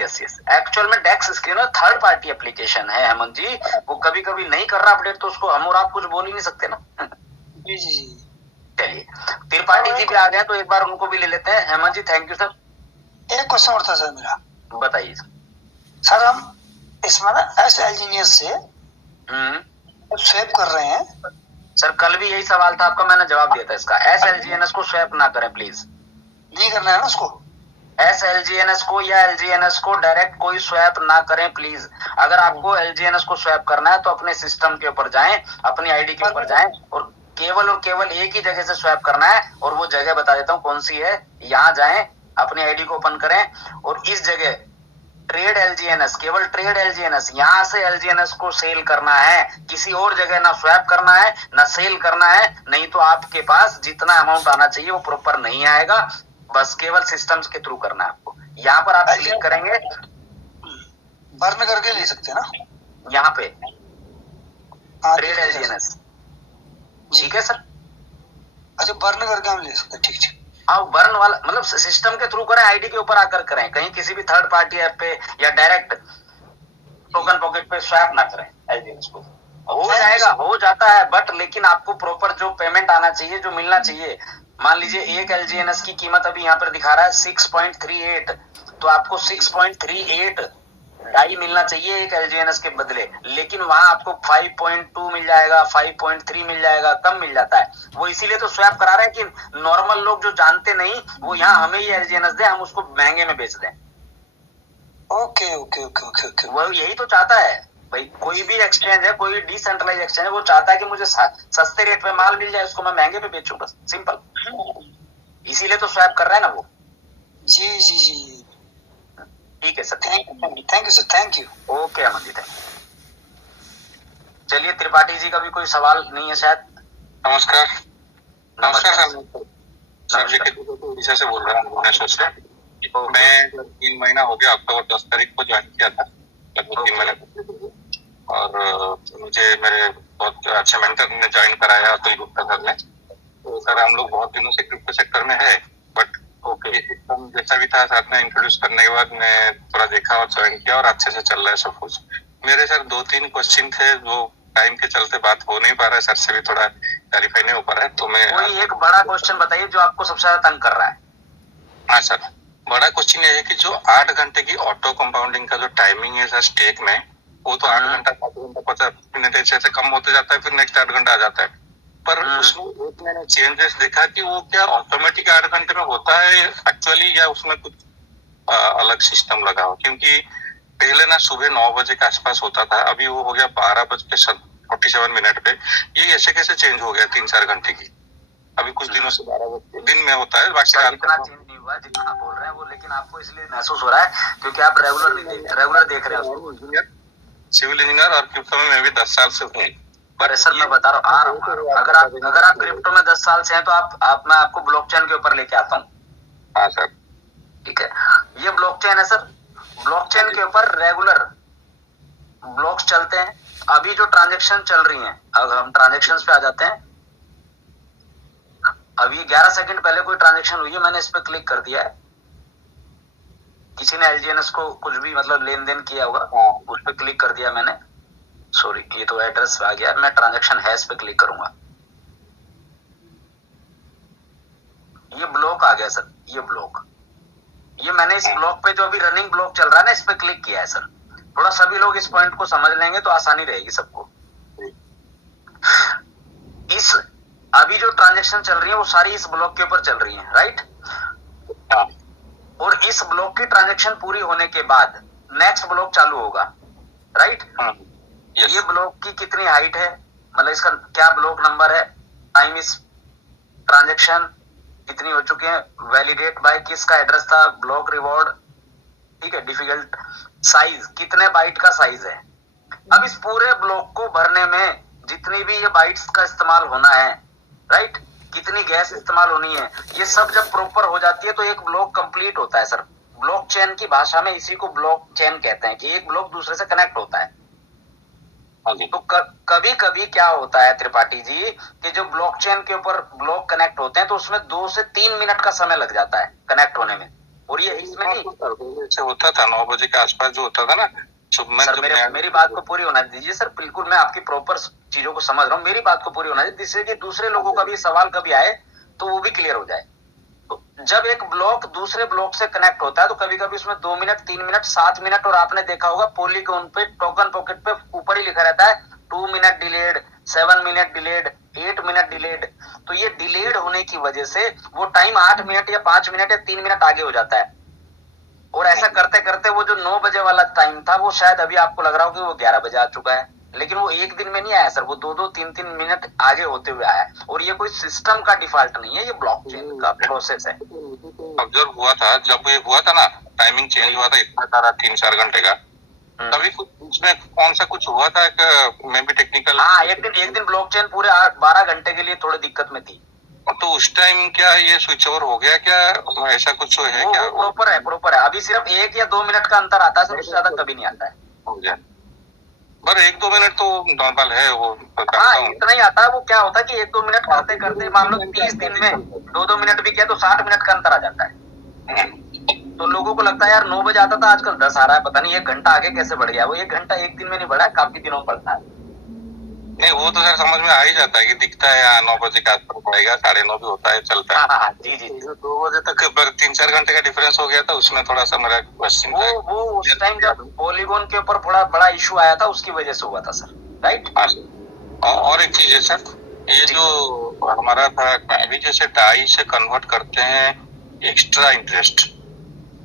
एक्चुअल में डेक्स स्क्रीनर थर्ड पार्टी एप्लीकेशन है हेमंत जी, वो कभी कभी नहीं कर रहा अपडेट, तो उसको हम और आप कुछ बोल ही नहीं सकते ना। जी। चलिए, त्रिपाठी जी भी आ गए तो एक बार उनको भी ले लेते हैं। हेमंत जी थैंक यू सर। एक क्वेश्चन और था सर मेरा। बताइए सर हम इसमें ना LGNS से हम्म। स्वैप कर रहे हैं। सर कल भी यही सवाल था आपका, मैंने जवाब दिया था इसका। SLGNS को स्वैप ना करें प्लीज। नहीं करना है ना उसको। SLGNS को या LGNS को डायरेक्ट कोई स्वैप ना करें प्लीज। अगर आपको LGNS को स्वैप करना है तो अपने सिस्टम के ऊपर जाएं, अपनी आईडी के ऊपर जाएं और केवल एक ही जगह से स्वैप करना है, और वो जगह बता देता हूँ कौन सी है। यहाँ जाएं, अपनी आईडी को ओपन करें और इस जगह ट्रेड LGNS, केवल ट्रेड LGNS, यहाँ से LGNS को सेल करना है। किसी और जगह ना स्वैप करना है ना सेल करना है, नहीं तो आपके पास जितना अमाउंट आना चाहिए वो प्रॉपर नहीं आएगा। बस केवल सिस्टम्स के थ्रू करना है आपको। यहाँ पर आप क्लिक करेंगे, बर्न करके ले सकते हैं ना यहाँ पे हाँ, ट्रेड LGNS, ठीक है सर। अच्छा बर्न करके हम ले सकते हैं, ठीक ठीक। हाँ, बर्न वाला मतलब सिस्टम के थ्रू करें, आईडी के ऊपर आकर करें, कहीं किसी भी थर्ड पार्टी ऐप पे या डायरेक्ट टोकन पॉकेट पे स्वैप ना करें LGNS को। हो जाएगा, हो जाता है, बट लेकिन आपको प्रॉपर जो पेमेंट आना चाहिए, जो मिलना चाहिए। मान लीजिए एक LGNS की कीमत अभी यहाँ पर दिखा रहा है 6.38, तो आपको 6.38 ढाई मिलना चाहिए एक LGNS के बदले, लेकिन वहां आपको 5.2 मिल जाएगा, 5.3 मिल जाएगा, कम मिल जाता है। वो इसीलिए तो स्वैप करा रहे हैं कि नॉर्मल लोग जो जानते नहीं वो यहाँ हमें ये LGNS दे, हम उसको महंगे में बेच दें। Okay okay okay okay okay. वो यही तो चाहता है भाई, कोई भी एक्सचेंज है, कोई भी डिसेंट्रलाइज एक्सचेंज है, वो चाहता है कि मुझे सस्ते रेट पे माल मिल जाए, उसको मैं महंगे पे बेचूं, बस सिंपल। इसीलिए तो स्वैप कर रहा है ना वो। जी जी जी, ठीक है sir, thank you sir, thank you. Okay Aman ji, thank you. चलिए त्रिपाठी जी का भी कोई सवाल नहीं है शायद। नमस्कार। नमस्कार सर। नमस्कार। उड़ीसा से बोल रहा हूँ, भुवनेश्वर से। मैं 3 महीना हो गया, अक्टूबर 10 तारीख को ज्वाइन किया था, लगभग 3 महीने। और मुझे मेरे बहुत अच्छे मेंटर ने ज्वाइन कराया, अतुल गुप्ता सर ने। तो सर हम लोग बहुत दिनों से क्रिप्टो सेक्टर में है, बट ये सिस्टम जैसा भी था सर ने इंट्रोड्यूस करने के बाद मैं थोड़ा देखा और ज्वाइन किया और अच्छे से चल रहा है सब कुछ। मेरे सर 2-3 क्वेश्चन थे, जो टाइम के चलते बात हो नहीं पा रहा है, सर से भी थोड़ा क्लैरिफाई नहीं हो पा रहा है, तो मैं कोई एक बड़ा क्वेश्चन बताइए जो आपको सबसे ज्यादा तंग कर रहा है। हाँ सर, बड़ा क्वेश्चन ये है कि जो 8 घंटे की ऑटो कंपाउंडिंग का जो टाइमिंग है सर स्टेक में, वो तो 8 घंटा 7 घंटा 50 मिनट ऐसे कम होते जाता है, फिर नेक्स्ट 8 घंटा आ जाता है। पर उसमें एक मैंने चेंजेस देखा कि वो क्या ऑटोमेटिक 8 घंटे में होता है एक्चुअली, या उसमें कुछ अलग सिस्टम लगा हो? क्योंकि पहले ना सुबह 9 बजे के आसपास होता था, अभी वो हो गया 12:47 पे। ये ऐसे कैसे चेंज हो गया 3-4 घंटे की? अभी कुछ दिनों से 12 बजे दिन में होता है, बाकी रात इतना चेंज नहीं हुआ जितना आप बोल रहे हैं वो, लेकिन आपको इसलिए महसूस हो रहा है क्योंकि आप रेगुलर देख रहे हैं उसको। सिविल इंजीनियर और क्रिप्टो में मैं भी 10 साल से हूँ। अरे सर मैं बता रहा हूँ, अगर आप क्रिप्टो में 10 साल से हैं तो मैं आपको ब्लॉकचेन के ऊपर लेके आता हूँ। हाँ सर, ठीक है, ये ब्लॉकचेन है सर। ब्लॉकचेन के ऊपर रेगुलर ब्लॉक्स चलते हैं। अभी जो ट्रांजेक्शन चल रही हैं, अगर हम ट्रांजेक्शंस पे आ जाते हैं, अभी 11 सेकंड पहले कोई ट्रांजेक्शन हुई है, मैंने इस पे क्लिक कर दिया है। किसी ने LGNS को कुछ भी मतलब लेन देन किया होगा, उस पे क्लिक कर दिया मैंने। सॉरी, ये तो एड्रेस आ गया, मैं ट्रांजेक्शन हैश पे क्लिक करूंगा। ये ब्लॉक आ गया सर, ये ब्लॉक। ये मैंने इस ब्लॉक पे जो अभी रनिंग ब्लॉक चल रहा है ना, इस पे क्लिक किया है सर। थोड़ा सभी लोग इस पॉइंट को समझ लेंगे तो आसानी रहेगी सबको। इस अभी जो ट्रांजेक्शन चल रही है वो सारी इस ब्लॉक के ऊपर चल रही है, राइट? और इस ब्लॉक की ट्रांजेक्शन पूरी होने के बाद नेक्स्ट ब्लॉक चालू होगा, राइट? ये ब्लॉक की कितनी हाइट है, मतलब इसका क्या ब्लॉक नंबर है, टाइम इस ट्रांजेक्शन कितनी हो चुके हैं, वैलिडेट बाय किसका एड्रेस था, ब्लॉक रिवॉर्ड, ठीक है, डिफिकल्ट साइज, कितने बाइट का साइज है। अब इस पूरे ब्लॉक को भरने में जितनी भी ये बाइट्स का इस्तेमाल होना है, राइट, कितनी गैस इस्तेमाल होनी है, ये सब जब प्रॉपर हो जाती है तो एक ब्लॉक कंप्लीट होता है सर। ब्लॉकचेन की भाषा में इसी को ब्लॉकचेन कहते हैं कि एक ब्लॉक दूसरे से कनेक्ट होता है। तो कभी कभी क्या होता है त्रिपाठी जी कि जो ब्लॉकचेन के ऊपर ब्लॉक कनेक्ट होते हैं तो उसमें 2 से 3 मिनट का समय लग जाता है कनेक्ट होने में, और ये इसमें नहीं ऐसे होता था 9 बजे के आसपास जो होता था ना सुबह। सर मेरी बात को पूरी होना दीजिए सर, बिल्कुल मैं आपकी प्रॉपर चीजों को समझ रहा हूँ, मेरी बात को पूरी होना दीजिए जिससे कि दूसरे लोगों का भी सवाल कभी आए तो वो भी क्लियर हो जाए। तो जब एक ब्लॉक दूसरे ब्लॉक से कनेक्ट होता है तो कभी कभी उसमें 2 मिनट, 3 मिनट, 7 मिनट, और आपने देखा होगा पॉलीगॉन पे टोकन पॉकेट पे ऊपर ही लिखा रहता है 2 minute delayed, 7 minute delayed, 8 minute delayed. तो ये डिलेड होने की वजह से वो टाइम 8 मिनट या 5 मिनट या 3 मिनट आगे हो जाता है। और ऐसा करते करते वो जो 9 बजे वाला टाइम था वो शायद अभी आपको लग रहा हो कि वो 11 बजे आ चुका है, लेकिन वो एक दिन में नहीं आया सर, वो 2-2, 3-3 मिनट आगे होते हुए आया। और ये कोई सिस्टम का डिफॉल्ट नहीं है, ये ब्लॉकचेन का प्रोसेस है। ऑब्जर्व हुआ था जब ये हुआ था ना, टाइमिंग चेंज हुआ था इतना सारा 3-4 घंटे का, तभी कुछ उसमें कौन सा कुछ हुआ था मैं भी टेक्निकल। हाँ, एक दिन ब्लॉकचेन पूरे 12 घंटे के लिए थोड़ी दिक्कत में थी। तो उस टाइम क्या ये स्विच ओवर हो गया क्या, ऐसा कुछ है क्या? वो प्रॉपर है। अभी सिर्फ 1 या 2 मिनट का अंतर आता है सर, उससे ज्यादा कभी नहीं आता है। हो गया, पर 1-2 मिनट तो नॉर्मल है वो। हाँ, इतना ही आता है। वो क्या होता है कि 1-2 मिनट करते करते मान लो 30 दिन में 2-2 मिनट भी किया तो 60 मिनट का अंतर आ जाता है। तो लोगों को लगता है यार 9 बजे आता था, आजकल 10 आ रहा है, पता नहीं 1 घंटा आगे कैसे बढ़ गया। वो 1 घंटा एक दिन में नहीं बढ़ा है, काफी दिनों में बढ़ता है। नहीं, वो तो सर समझ में आ ही जाता है कि दिखता है यहाँ 9 बजे का आसपास पड़ेगा, 9:30 भी होता है, चलता है। हाँ, जी। 2 बजे तक 3-4 घंटे का डिफरेंस हो गया था, उसमें थोड़ा सा मेरा क्वेश्चन था। वो उस टाइम जब पॉलीगॉन के ऊपर थोड़ा बड़ा इशू आया था, उसकी वजह से हुआ था सर, राइट। हाँ सर, और एक चीज है सर, ये जो हमारा था अभी जैसे डाई से कन्वर्ट करते हैं एक्स्ट्रा इंटरेस्ट,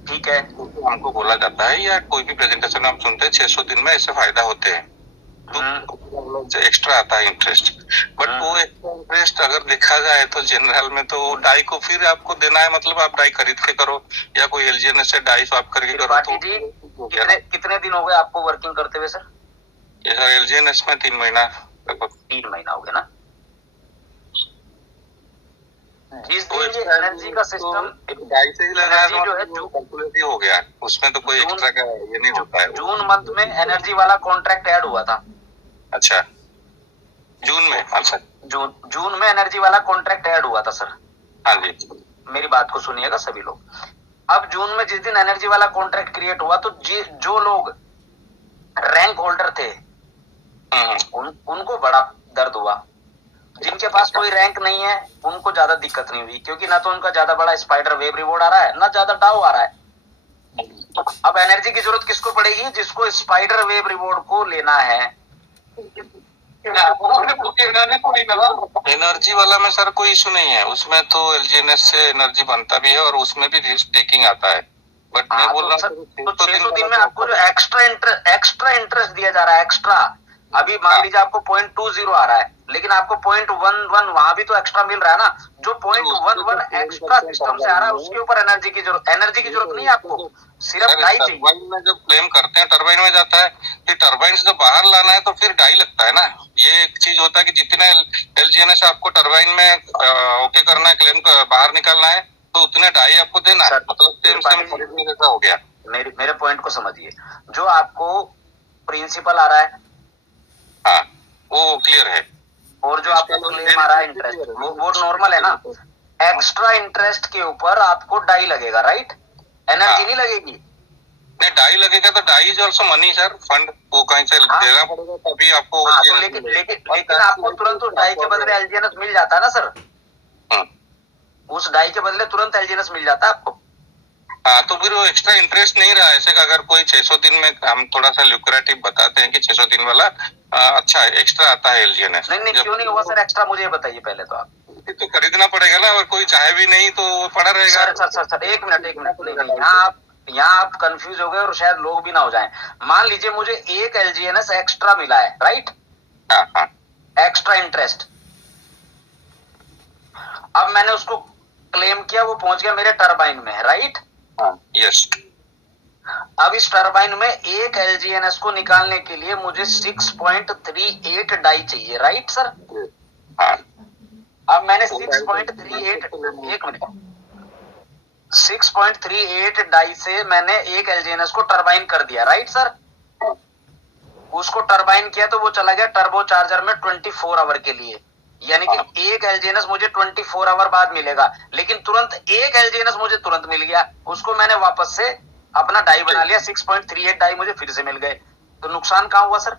ठीक है, तो हमको बोला जाता है या कोई भी प्रेजेंटेशन में हम सुनते हैं 600 दिन में ऐसे फायदा होते हैं, तो एक्स्ट्रा आता है इंटरेस्ट। बट वो एक्स्ट्रा इंटरेस्ट अगर देखा जाए तो जनरल में तो डाई को फिर आपको देना है, मतलब आप डाई खरीद के करो या कोई एलजीएनएस से डाई स्वैप करके करो। तो जी, कितने दिन हो गए आपको वर्किंग करते हुए सर? ये सर एलजीएनएस में 3 महीना लगभग। 3 महीना हो गया ना। जिस दिन ये एनर्जी का सिस्टम डाई से ही लगा है, जो है कैलकुलेट हो गया, उसमें तो कोई एक्स्ट्रा का ये नहीं होता है। जून मंथ में एनर्जी वाला कॉन्ट्रैक्ट ऐड हुआ था। अच्छा, जून में? अच्छा, जून में एनर्जी वाला कॉन्ट्रैक्ट ऐड हुआ था सर। हाँ जी, मेरी बात को सुनिएगा सभी लोग। अब जून में जिस दिन एनर्जी वाला कॉन्ट्रैक्ट क्रिएट हुआ तो जो लोग रैंक होल्डर थे उनको बड़ा दर्द हुआ। जिनके पास कोई रैंक नहीं है उनको ज्यादा दिक्कत नहीं हुई, क्योंकि ना तो उनका ज्यादा बड़ा स्पाइडर वेव रिवॉर्ड आ रहा है, ना ज्यादा डाउ आ रहा है। अब एनर्जी की जरूरत किसको पड़ेगी? जिसको स्पाइडर वेव रिवॉर्ड को लेना है। एनर्जी वाला में सर कोई इशू नहीं है, उसमें तो एलजीएनएस से एनर्जी बनता भी है और उसमें भी स्टेकिंग आता है। बट मैं बोल रहा हूँ तो 600 दिन में आपको जो एक्स्ट्रा इंटरेस्ट दिया जा रहा है, एक्स्ट्रा, अभी मान लीजिए आपको 0.20 आ रहा है, लेकिन आपको 0.11 वहां भी तो एक्स्ट्रा मिल रहा है ना। जो 0.11 एक्स्ट्रा सिस्टम से आ रहा है उसके ऊपर एनर्जी की जरूरत नहीं है आपको, सिर्फ डाई चाहिए। टरबाइन में जब क्लेम करते हैं टरबाइन में जाता है, फिर टरबाइन से जब बाहर लाना है तो फिर डाई लगता है ना। ये एक चीज होता है कि जितने एलजीएनएस आपको टरबाइन में ओके करना है, क्लेम बाहर निकालना है, तो उतने डाई आपको देना है, मतलब सेम खरीदने जैसा हो गया। मेरे पॉइंट को समझिए। जो आपको प्रिंसिपल आ रहा है, हाँ, वो क्लियर है, और जो आपको क्लेम आ रहा है इंटरेस्ट, वो नॉर्मल है ना। एक्स्ट्रा इंटरेस्ट के ऊपर आपको डाई लगेगा, राइट? एनर्जी नहीं लगेगी। नहीं, डाई लगेगा तो dye is also money sir, fund वो कहीं से देना पड़ेगा तभी आपको। तो लेकिन आपको तुरंत उस डाई के बदले एलजीएनएस मिल जाता है ना सर। उस डाई के बदले तुरंत एलजीएनएस मिल जाता है आपको। हाँ, तो फिर वो एक्स्ट्रा इंटरेस्ट नहीं रहा। ऐसे अगर कोई 600 दिन में हम थोड़ा सा ल्यूक्रेटिव बताते हैं कि 600 दिन वाला अच्छा एक्स्ट्रा आता है एलजीएनएस। नहीं, क्यों नहीं हुआ सर एक्स्ट्रा? मुझे बताइए पहले तो आप। तो खरीदना पड़ेगा ना, और कोई चाहे भी नहीं तो पड़ा रहेगा। सर एक मिनट नहीं, यहाँ आप कंफ्यूज हो गए और शायद लोग भी ना हो जाएं। मान लीजिए मुझे एक एलजीएनएस एक्स्ट्रा मिला है, राइट? हाँ, एक्स्ट्रा इंटरेस्ट। अब मैंने उसको क्लेम किया, वो पहुंच गया मेरे टरबाइन में, राइट? यस। अब इस टरबाइन में एक एलजीएनएस को निकालने के लिए मुझे 6.38 डाई चाहिए, राइट सर? हाँ। अब मैंने 6.38 डाई से मैंने एक एलजीएनएस को टरबाइन कर दिया, राइट सर? उसको टरबाइन किया तो वो चला गया टर्बो चार्जर में 24 आवर के लिए, यानी कि एक एलजीएनएस मुझे 24 आवर बाद मिलेगा, लेकिन तुरंत एक एलजीएनएस मुझे तुरंत मिल गया, उसको मैंने वापस से अपना डाई बना लिया, 6.38 डाई मुझे फिर से मिल गए। तो नुकसान कहाँ हुआ सर?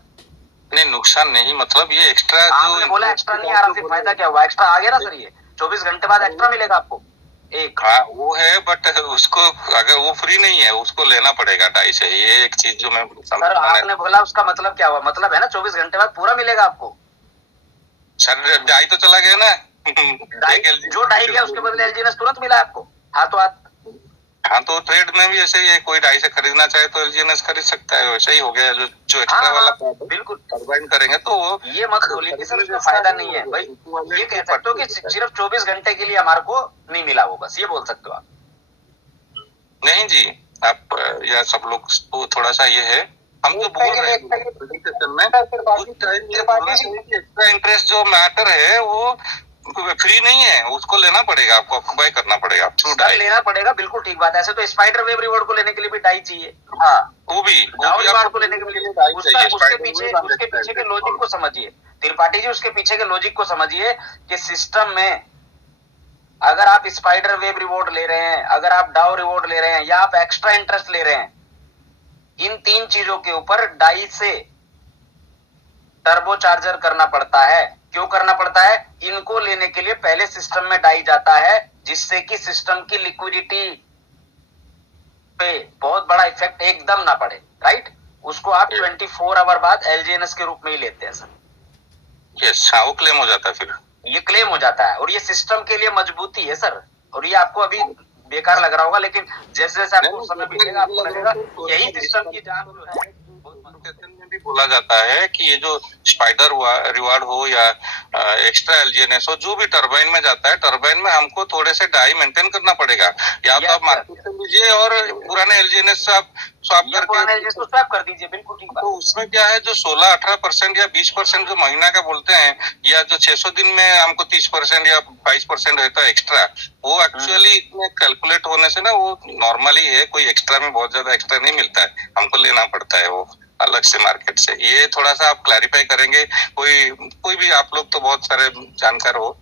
नहीं, नुकसान नहीं, मतलब ये एक्स्ट्रा आपने बोला एक्स्ट्रा नहीं आ रहा, फिर फायदा क्या हुआ? एक्स्ट्रा आ गया ना सर, ये 24 घंटे बाद एक्स्ट्रा मिलेगा आपको। एक। हाँ वो है, बट उसको अगर वो फ्री नहीं है, उसको लेना पड़ेगा डाई से। ये एक चीज जो मैं सर आपने बोला उसका मतलब क्या हुआ? मतलब है ना 24 घंटे बाद पूरा मिलेगा आपको। सर डाई तो चला गया ना। डाई जो डाई गया उसके बदले एलजीएनएस तुरंत मिला आपको हाथों हाथ। हाँ तो ट्रेड में भी ऐसे ही है, कोई डाई से खरीदना चाहे तो एलजीएनएस खरीद सकता है, वैसे ही हो गया। जो एक्स्ट्रा वाला बिल्कुल टरबाइन करेंगे तो वो ये मत बोलिए कि सर उसका फायदा नहीं है भाई। ये कह सकते हो कि सिर्फ 24 घंटे के लिए हमारे को नहीं मिला वो, बस ये बोल सकते हो आप। नहीं जी, आप या सब लोग को थोड़ा सा ये है, हम जो बोल रहे हैं एक्स्ट्रा इंटरेस्ट जो मैटर है वो फ्री नहीं है, उसको लेना पड़ेगा, आपको बाय करना पड़ेगा। आप सर लेना पड़ेगा, बिल्कुल ठीक बात है। ऐसे तो स्पाइडर वेब रिवॉर्ड को लेने के लिए भी डाई चाहिए। हाँ वो भी रिवॉर्ड को लेने के लिए उसके पीछे के लॉजिक को समझिए त्रिपाठी जी, उसके पीछे के लॉजिक को समझिए कि सिस्टम में अगर आप स्पाइडर वेब रिवॉर्ड ले रहे हैं, अगर आप डाउ रिवॉर्ड ले रहे हैं, या आप एक्स्ट्रा इंटरेस्ट ले रहे हैं, इन 3 चीजों के ऊपर डाई से टर्बो चार्जर करना पड़ता है। क्यों करना पड़ता है? इनको लेने के लिए पहले सिस्टम में डाई जाता है, जिससे कि सिस्टम की लिक्विडिटी पे बहुत बड़ा इफेक्ट एकदम ना पड़े, राइट। उसको आप 24 आवर बाद एलजीएनएस के रूप में ही लेते हैं सर। यस, वो क्लेम हो जाता है, फिर ये क्लेम हो जाता है और ये सिस्टम के लिए मजबूती है सर। और ये आपको अभी बेकार लग रहा होगा, लेकिन जैसे जैसे आपको समय बीतेगा आपको लगेगा यही सिस्टम की जान जो है। में भी बोला जाता है कि ये जो स्पाइडर रिवार्ड हो या एक्स्ट्रा एलजीएनएस हो, जो भी टरबाइन में जाता है, टरबाइन में हमको थोड़े से डाई मेंटेन करना पड़ेगा। या तो आप मार्केट से लीजिए और पुराने एलजीएनएस से आप स्वैप कर दीजिए, बिल्कुल ठीक बात। तो उसमें क्या है, जो 16-18% या 20% जो महीना का बोलते हैं, या जो 600 दिन में हमको 30% या 22% रहता है एक्स्ट्रा, वो एक्चुअली इसमें कैलकुलेट होने से ना वो नॉर्मली है, कोई एक्स्ट्रा में बहुत ज्यादा एक्स्ट्रा नहीं मिलता है, हमको लेना पड़ता है वो अलग से मार्केट से। ये थोड़ा सा आप क्लैरिफाई करेंगे, कोई भी आप लोग तो बहुत सारे जानकार हो,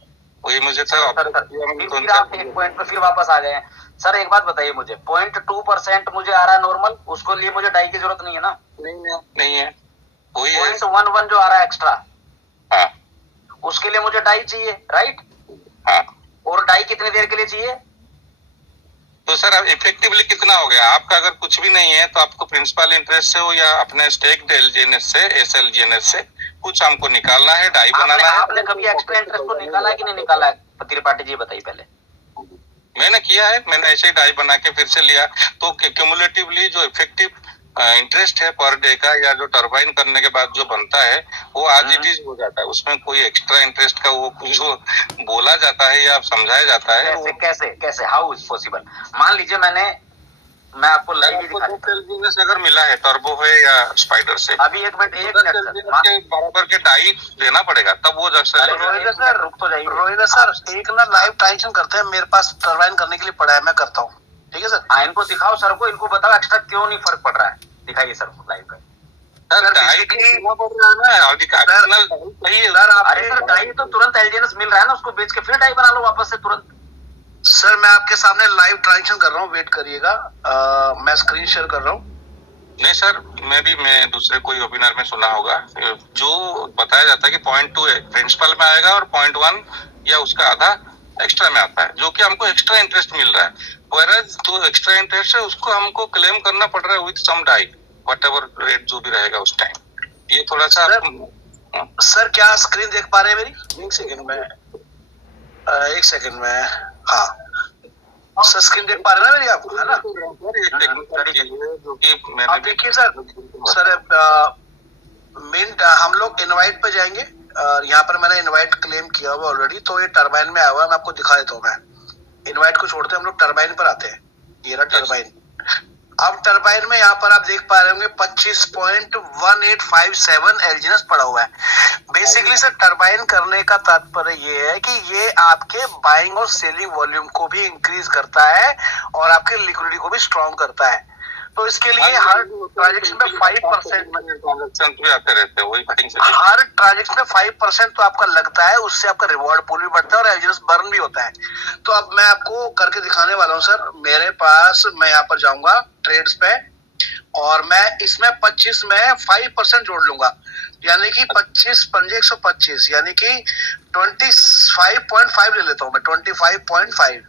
वही मुझे था। आप एक पॉइंट पे फिर वापस आ गए हैं सर। एक बात बताइए मुझे, 0.2% मुझे आ रहा है नॉर्मल, उसको लिए मुझे डाई की जरूरत नहीं है ना? नहीं है, वही है 0.11 जो आ रहा है एक्स्ट्रा, हाँ, उसके लिए मुझे डाई चाहिए, राइट। हाँ, और डाई कितनी देर के लिए चाहिए? तो सर अब इफेक्टिवली कितना हो गया आपका? अगर कुछ भी नहीं है तो आपको प्रिंसिपल इंटरेस्ट से हो या अपने स्टेक एलजीएनएस से, एसएलजीएनएस से कुछ हमको निकालना है, डाई बनाना है। आपने कभी एक्स्ट्रा इंटरेस्ट को निकाला है कि नहीं निकाला है? त्रिपाठी जी बताइए पहले। मैंने किया है, मैंने ऐसे ही डाई बना के फिर से लिया, तो क्यूमुलेटिवली जो इफेक्टिव इंटरेस्ट है पर डे का, या जो टरबाइन करने के बाद जो बनता है, वो आज इट इज हो जाता है। उसमें कोई एक्स्ट्रा इंटरेस्ट का वो कुछ बोला जाता है या समझाया जाता है। कैसे हाउ इज पॉसिबल? मान लीजिए मैं आपको लाइव ही दिखा दूं, अगर मिला है टर्बो है या स्पाइडर से, अभी एक मिनट के बराबर के डाई देना पड़ेगा, तब वो जब सर रुक तो जाइए। रोहित सर एक ना लाइव ट्रांजेक्शन करते हैं, मेरे पास टरबाइन करने के लिए पड़ा है, मैं करता हूँ, ठीक है सर। इनको दिखाओ सर को, इनको बताओ एक्स्ट्रा क्यों नहीं फर्क पड़ रहा है, दिखाइए सर को लाइव का। अरे सर डाई तो तुरंत एलजीएनएस मिल रहा है ना, उसको बेच के फिर डाई बना लो वापस से तुरंत। सर मैं आपके सामने लाइव ट्रांजेक्शन कर रहा हूँ, वेट करिएगा, मैं स्क्रीन शेयर कर रहा हूँ। नहीं सर, मैं दूसरे कोई वेबिनार में सुना होगा, जो बताया जाता है कि 0.2 प्रिंसिपल में आएगा और 0.1 या उसका आधा एक्स्ट्रा में आता है, जो कि हमको एक्स्ट्रा इंटरेस्ट मिल रहा है। व्हेयरएज जो एक्स्ट्रा इंटरेस्ट है उसको हमको क्लेम करना पड़ रहा है with some dye, whatever rate जो भी रहेगा उस टाइम। ये थोड़ा सा सर क्या स्क्रीन देख पा रहे हैं मेरी? एक सेकंड में हाँ सर स्क्रीन देख पा रहे हैं ना मेरी आप, है ना? आप देखिए सर मिंट हम लोग इनवाइट पे जाएंगे, यहाँ पर मैंने इनवाइट क्लेम किया हुआ ऑलरेडी, तो ये टरबाइन में आया हुआ है, मैं आपको दिखा देता हूँ। मैं इनवाइट को छोड़ते हैं, हम लोग टरबाइन पर आते हैं। ये रहा टरबाइन। अब टरबाइन में यहाँ पर आप देख पा रहे होंगे 25.1857 एलजीएनएस पड़ा हुआ है। बेसिकली सर टरबाइन करने का तात्पर्य ये है कि ये आपके बाइंग और सेलिंग वॉल्यूम को भी इंक्रीज करता है और आपके लिक्विडिटी को भी स्ट्रॉन्ग करता है। तो इसके लिए हर ट्रांजेक्शन में 5% भी आते रहते हैं, वही हर ट्रांजेक्शन में 5% तो आपका लगता है, उससे आपका रिवॉर्ड पूल भी बढ़ता है और एलजीएनएस बर्न भी होता है। तो अब मैं आपको करके दिखाने वाला हूँ सर। मेरे पास मैं यहाँ पर जाऊंगा ट्रेड्स पे और मैं इसमें 25 में 5% जोड़ लूंगा, यानी कि 25 पंजे 125, यानी कि 25.5 ले लेता हूँ मैं, 25.5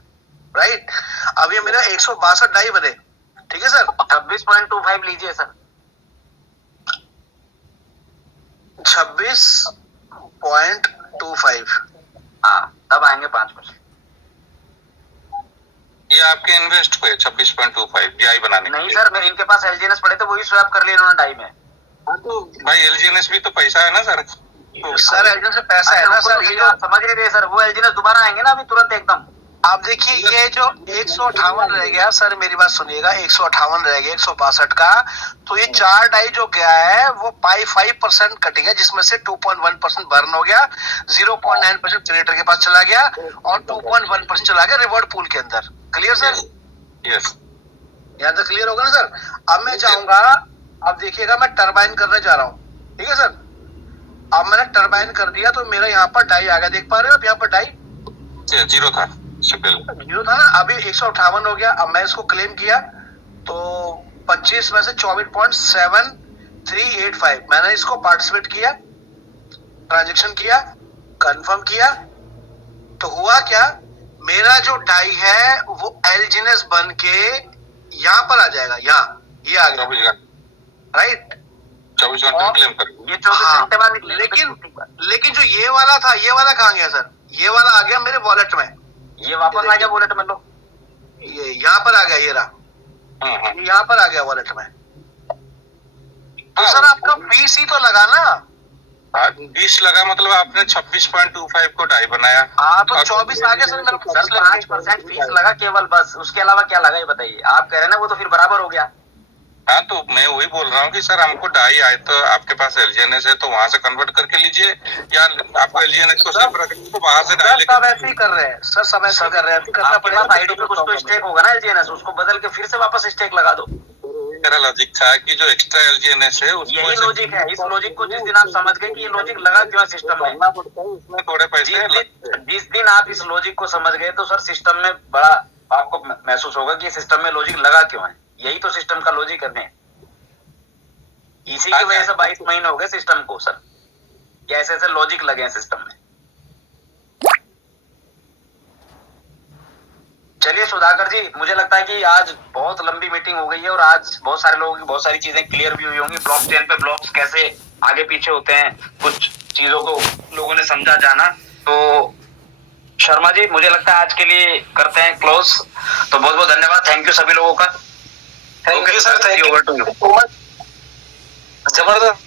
राइट। अब ये मेरा 162 डाई बने, ठीक है सर। 26.25 लीजिए सर। 26.25। हाँ, तब आएंगे 5%। ये आपके इन्वेस्ट हुए 26.25 DI बनाने के नहीं लिए। सर, मेरे इनके पास एलजीएनएस पड़े थे, वही स्वैप कर लिए इन्होंने डाई में। भाई LGNS भी तो पैसा है ना सर। तो सर एलजीएनएस से पैसा है ना सर, ये जो आप समझ नहीं रहे सर, वो एलजीएनएस दोबारा आएंगे ना अभी तुरंत एकदम। आप देखिए ये जो 158 रह गया सर, मेरी बात सुनिएगा, 158 रह गया 162 का, तो ये 4 डाई जो गया है वो 5% कट गया, जिसमें से 2.1% बर्न हो गया, 0.9% जनरेटर के पास चला गया और 2.1% चला गया रिवॉर्ड पूल के अंदर। Clear sir? यस, यहाँ तक क्लियर होगा ना सर? अब मैं चाहूंगा, अब देखिएगा मैं टरबाइन करने जा रहा हूँ, ठीक है सर। अब मैंने टरबाइन कर दिया तो मेरा यहाँ पर डाई आ गया, देख पा रहे हो आप यहाँ पर डाई 0 था सिंपल। जीरो था ना, अभी 158 हो गया। अब मैं इसको क्लेम किया तो 25 में से 24.7385 मैंने इसको पार्टिसिपेट किया, ट्रांजेक्शन किया, कंफर्म किया, तो हुआ क्या, मेरा जो डाई है वो एलजीएनएस बन के यहाँ पर आ जाएगा, यहाँ ये आ गया, 24 घंटे राइट। 24 घंटे क्लेम कर। ये 24 हाँ, घंटे बाद निकले। लेकिन जो ये वाला था, ये वाला कहाँ गया सर? ये वाला आ गया मेरे वॉलेट में, ये वापस आ गया वॉलेट में, लो ये यहाँ पर आ गया, ये रहा, यहाँ पर आ गया वॉलेट में। तो सर आपका 20 ही तो लगा ना? 20 लगा, मतलब आपने 26.25 को डाई बनाया। हाँ तो 24 आ गया सर, मेरा सर 5% फीस लगा केवल, बस उसके अलावा क्या लगा ये बताइए। आप कह रहे हैं ना वो तो फिर बराबर हो गया। हाँ तो मैं वही बोल रहा हूँ कि सर हमको डाई आए तो आपके पास LGNS है तो वहां से कन्वर्ट करके लीजिए, या आपको LGNS को सिर्फ रखिए तो वहां से डाई सब ऐसे ही कर रहे हैं सर, सब ऐसे ही कर रहे हैं, करना आपके पड़ेगा। पास आईडी पे कुछ तो स्टेक होगा ना एलजीएनएस, उसको बदल के फिर से वापस स्टेक लगा दो। मेरा लॉजिक था कि जो एक्स्ट्रा LGNS है उसको यही लॉजिक है। इस लॉजिक को जिस दिन आप समझ गए कि ये लॉजिक लगा क्यों है सिस्टम में, उसमें थोड़े पैसे जिस दिन आप इस लॉजिक को समझ गए तो सर सिस्टम में बड़ा आपको महसूस होगा कि सिस्टम में लॉजिक लगा क्यों है। यही तो सिस्टम का लॉजिक है। इसी की वजह से 22 महीने हो गए सिस्टम को सर, कैसे ऐसे लॉजिक लगे हैं सिस्टम में। चलिए सुधाकर जी, मुझे लगता है कि आज बहुत लंबी मीटिंग हो गई है और आज बहुत सारे लोगों की बहुत सारी चीजें क्लियर भी हुई होंगी। ब्लॉकचेन पे ब्लॉक्स कैसे आगे पीछे होते हैं, कुछ चीजों को लोगों ने समझा जाना। तो शर्मा जी, मुझे लगता है आज के लिए करते हैं क्लोज। तो बहुत बहुत धन्यवाद, थैंक यू सभी लोगों का। Thank you sir, thank you. Over to you. जबरदस्त।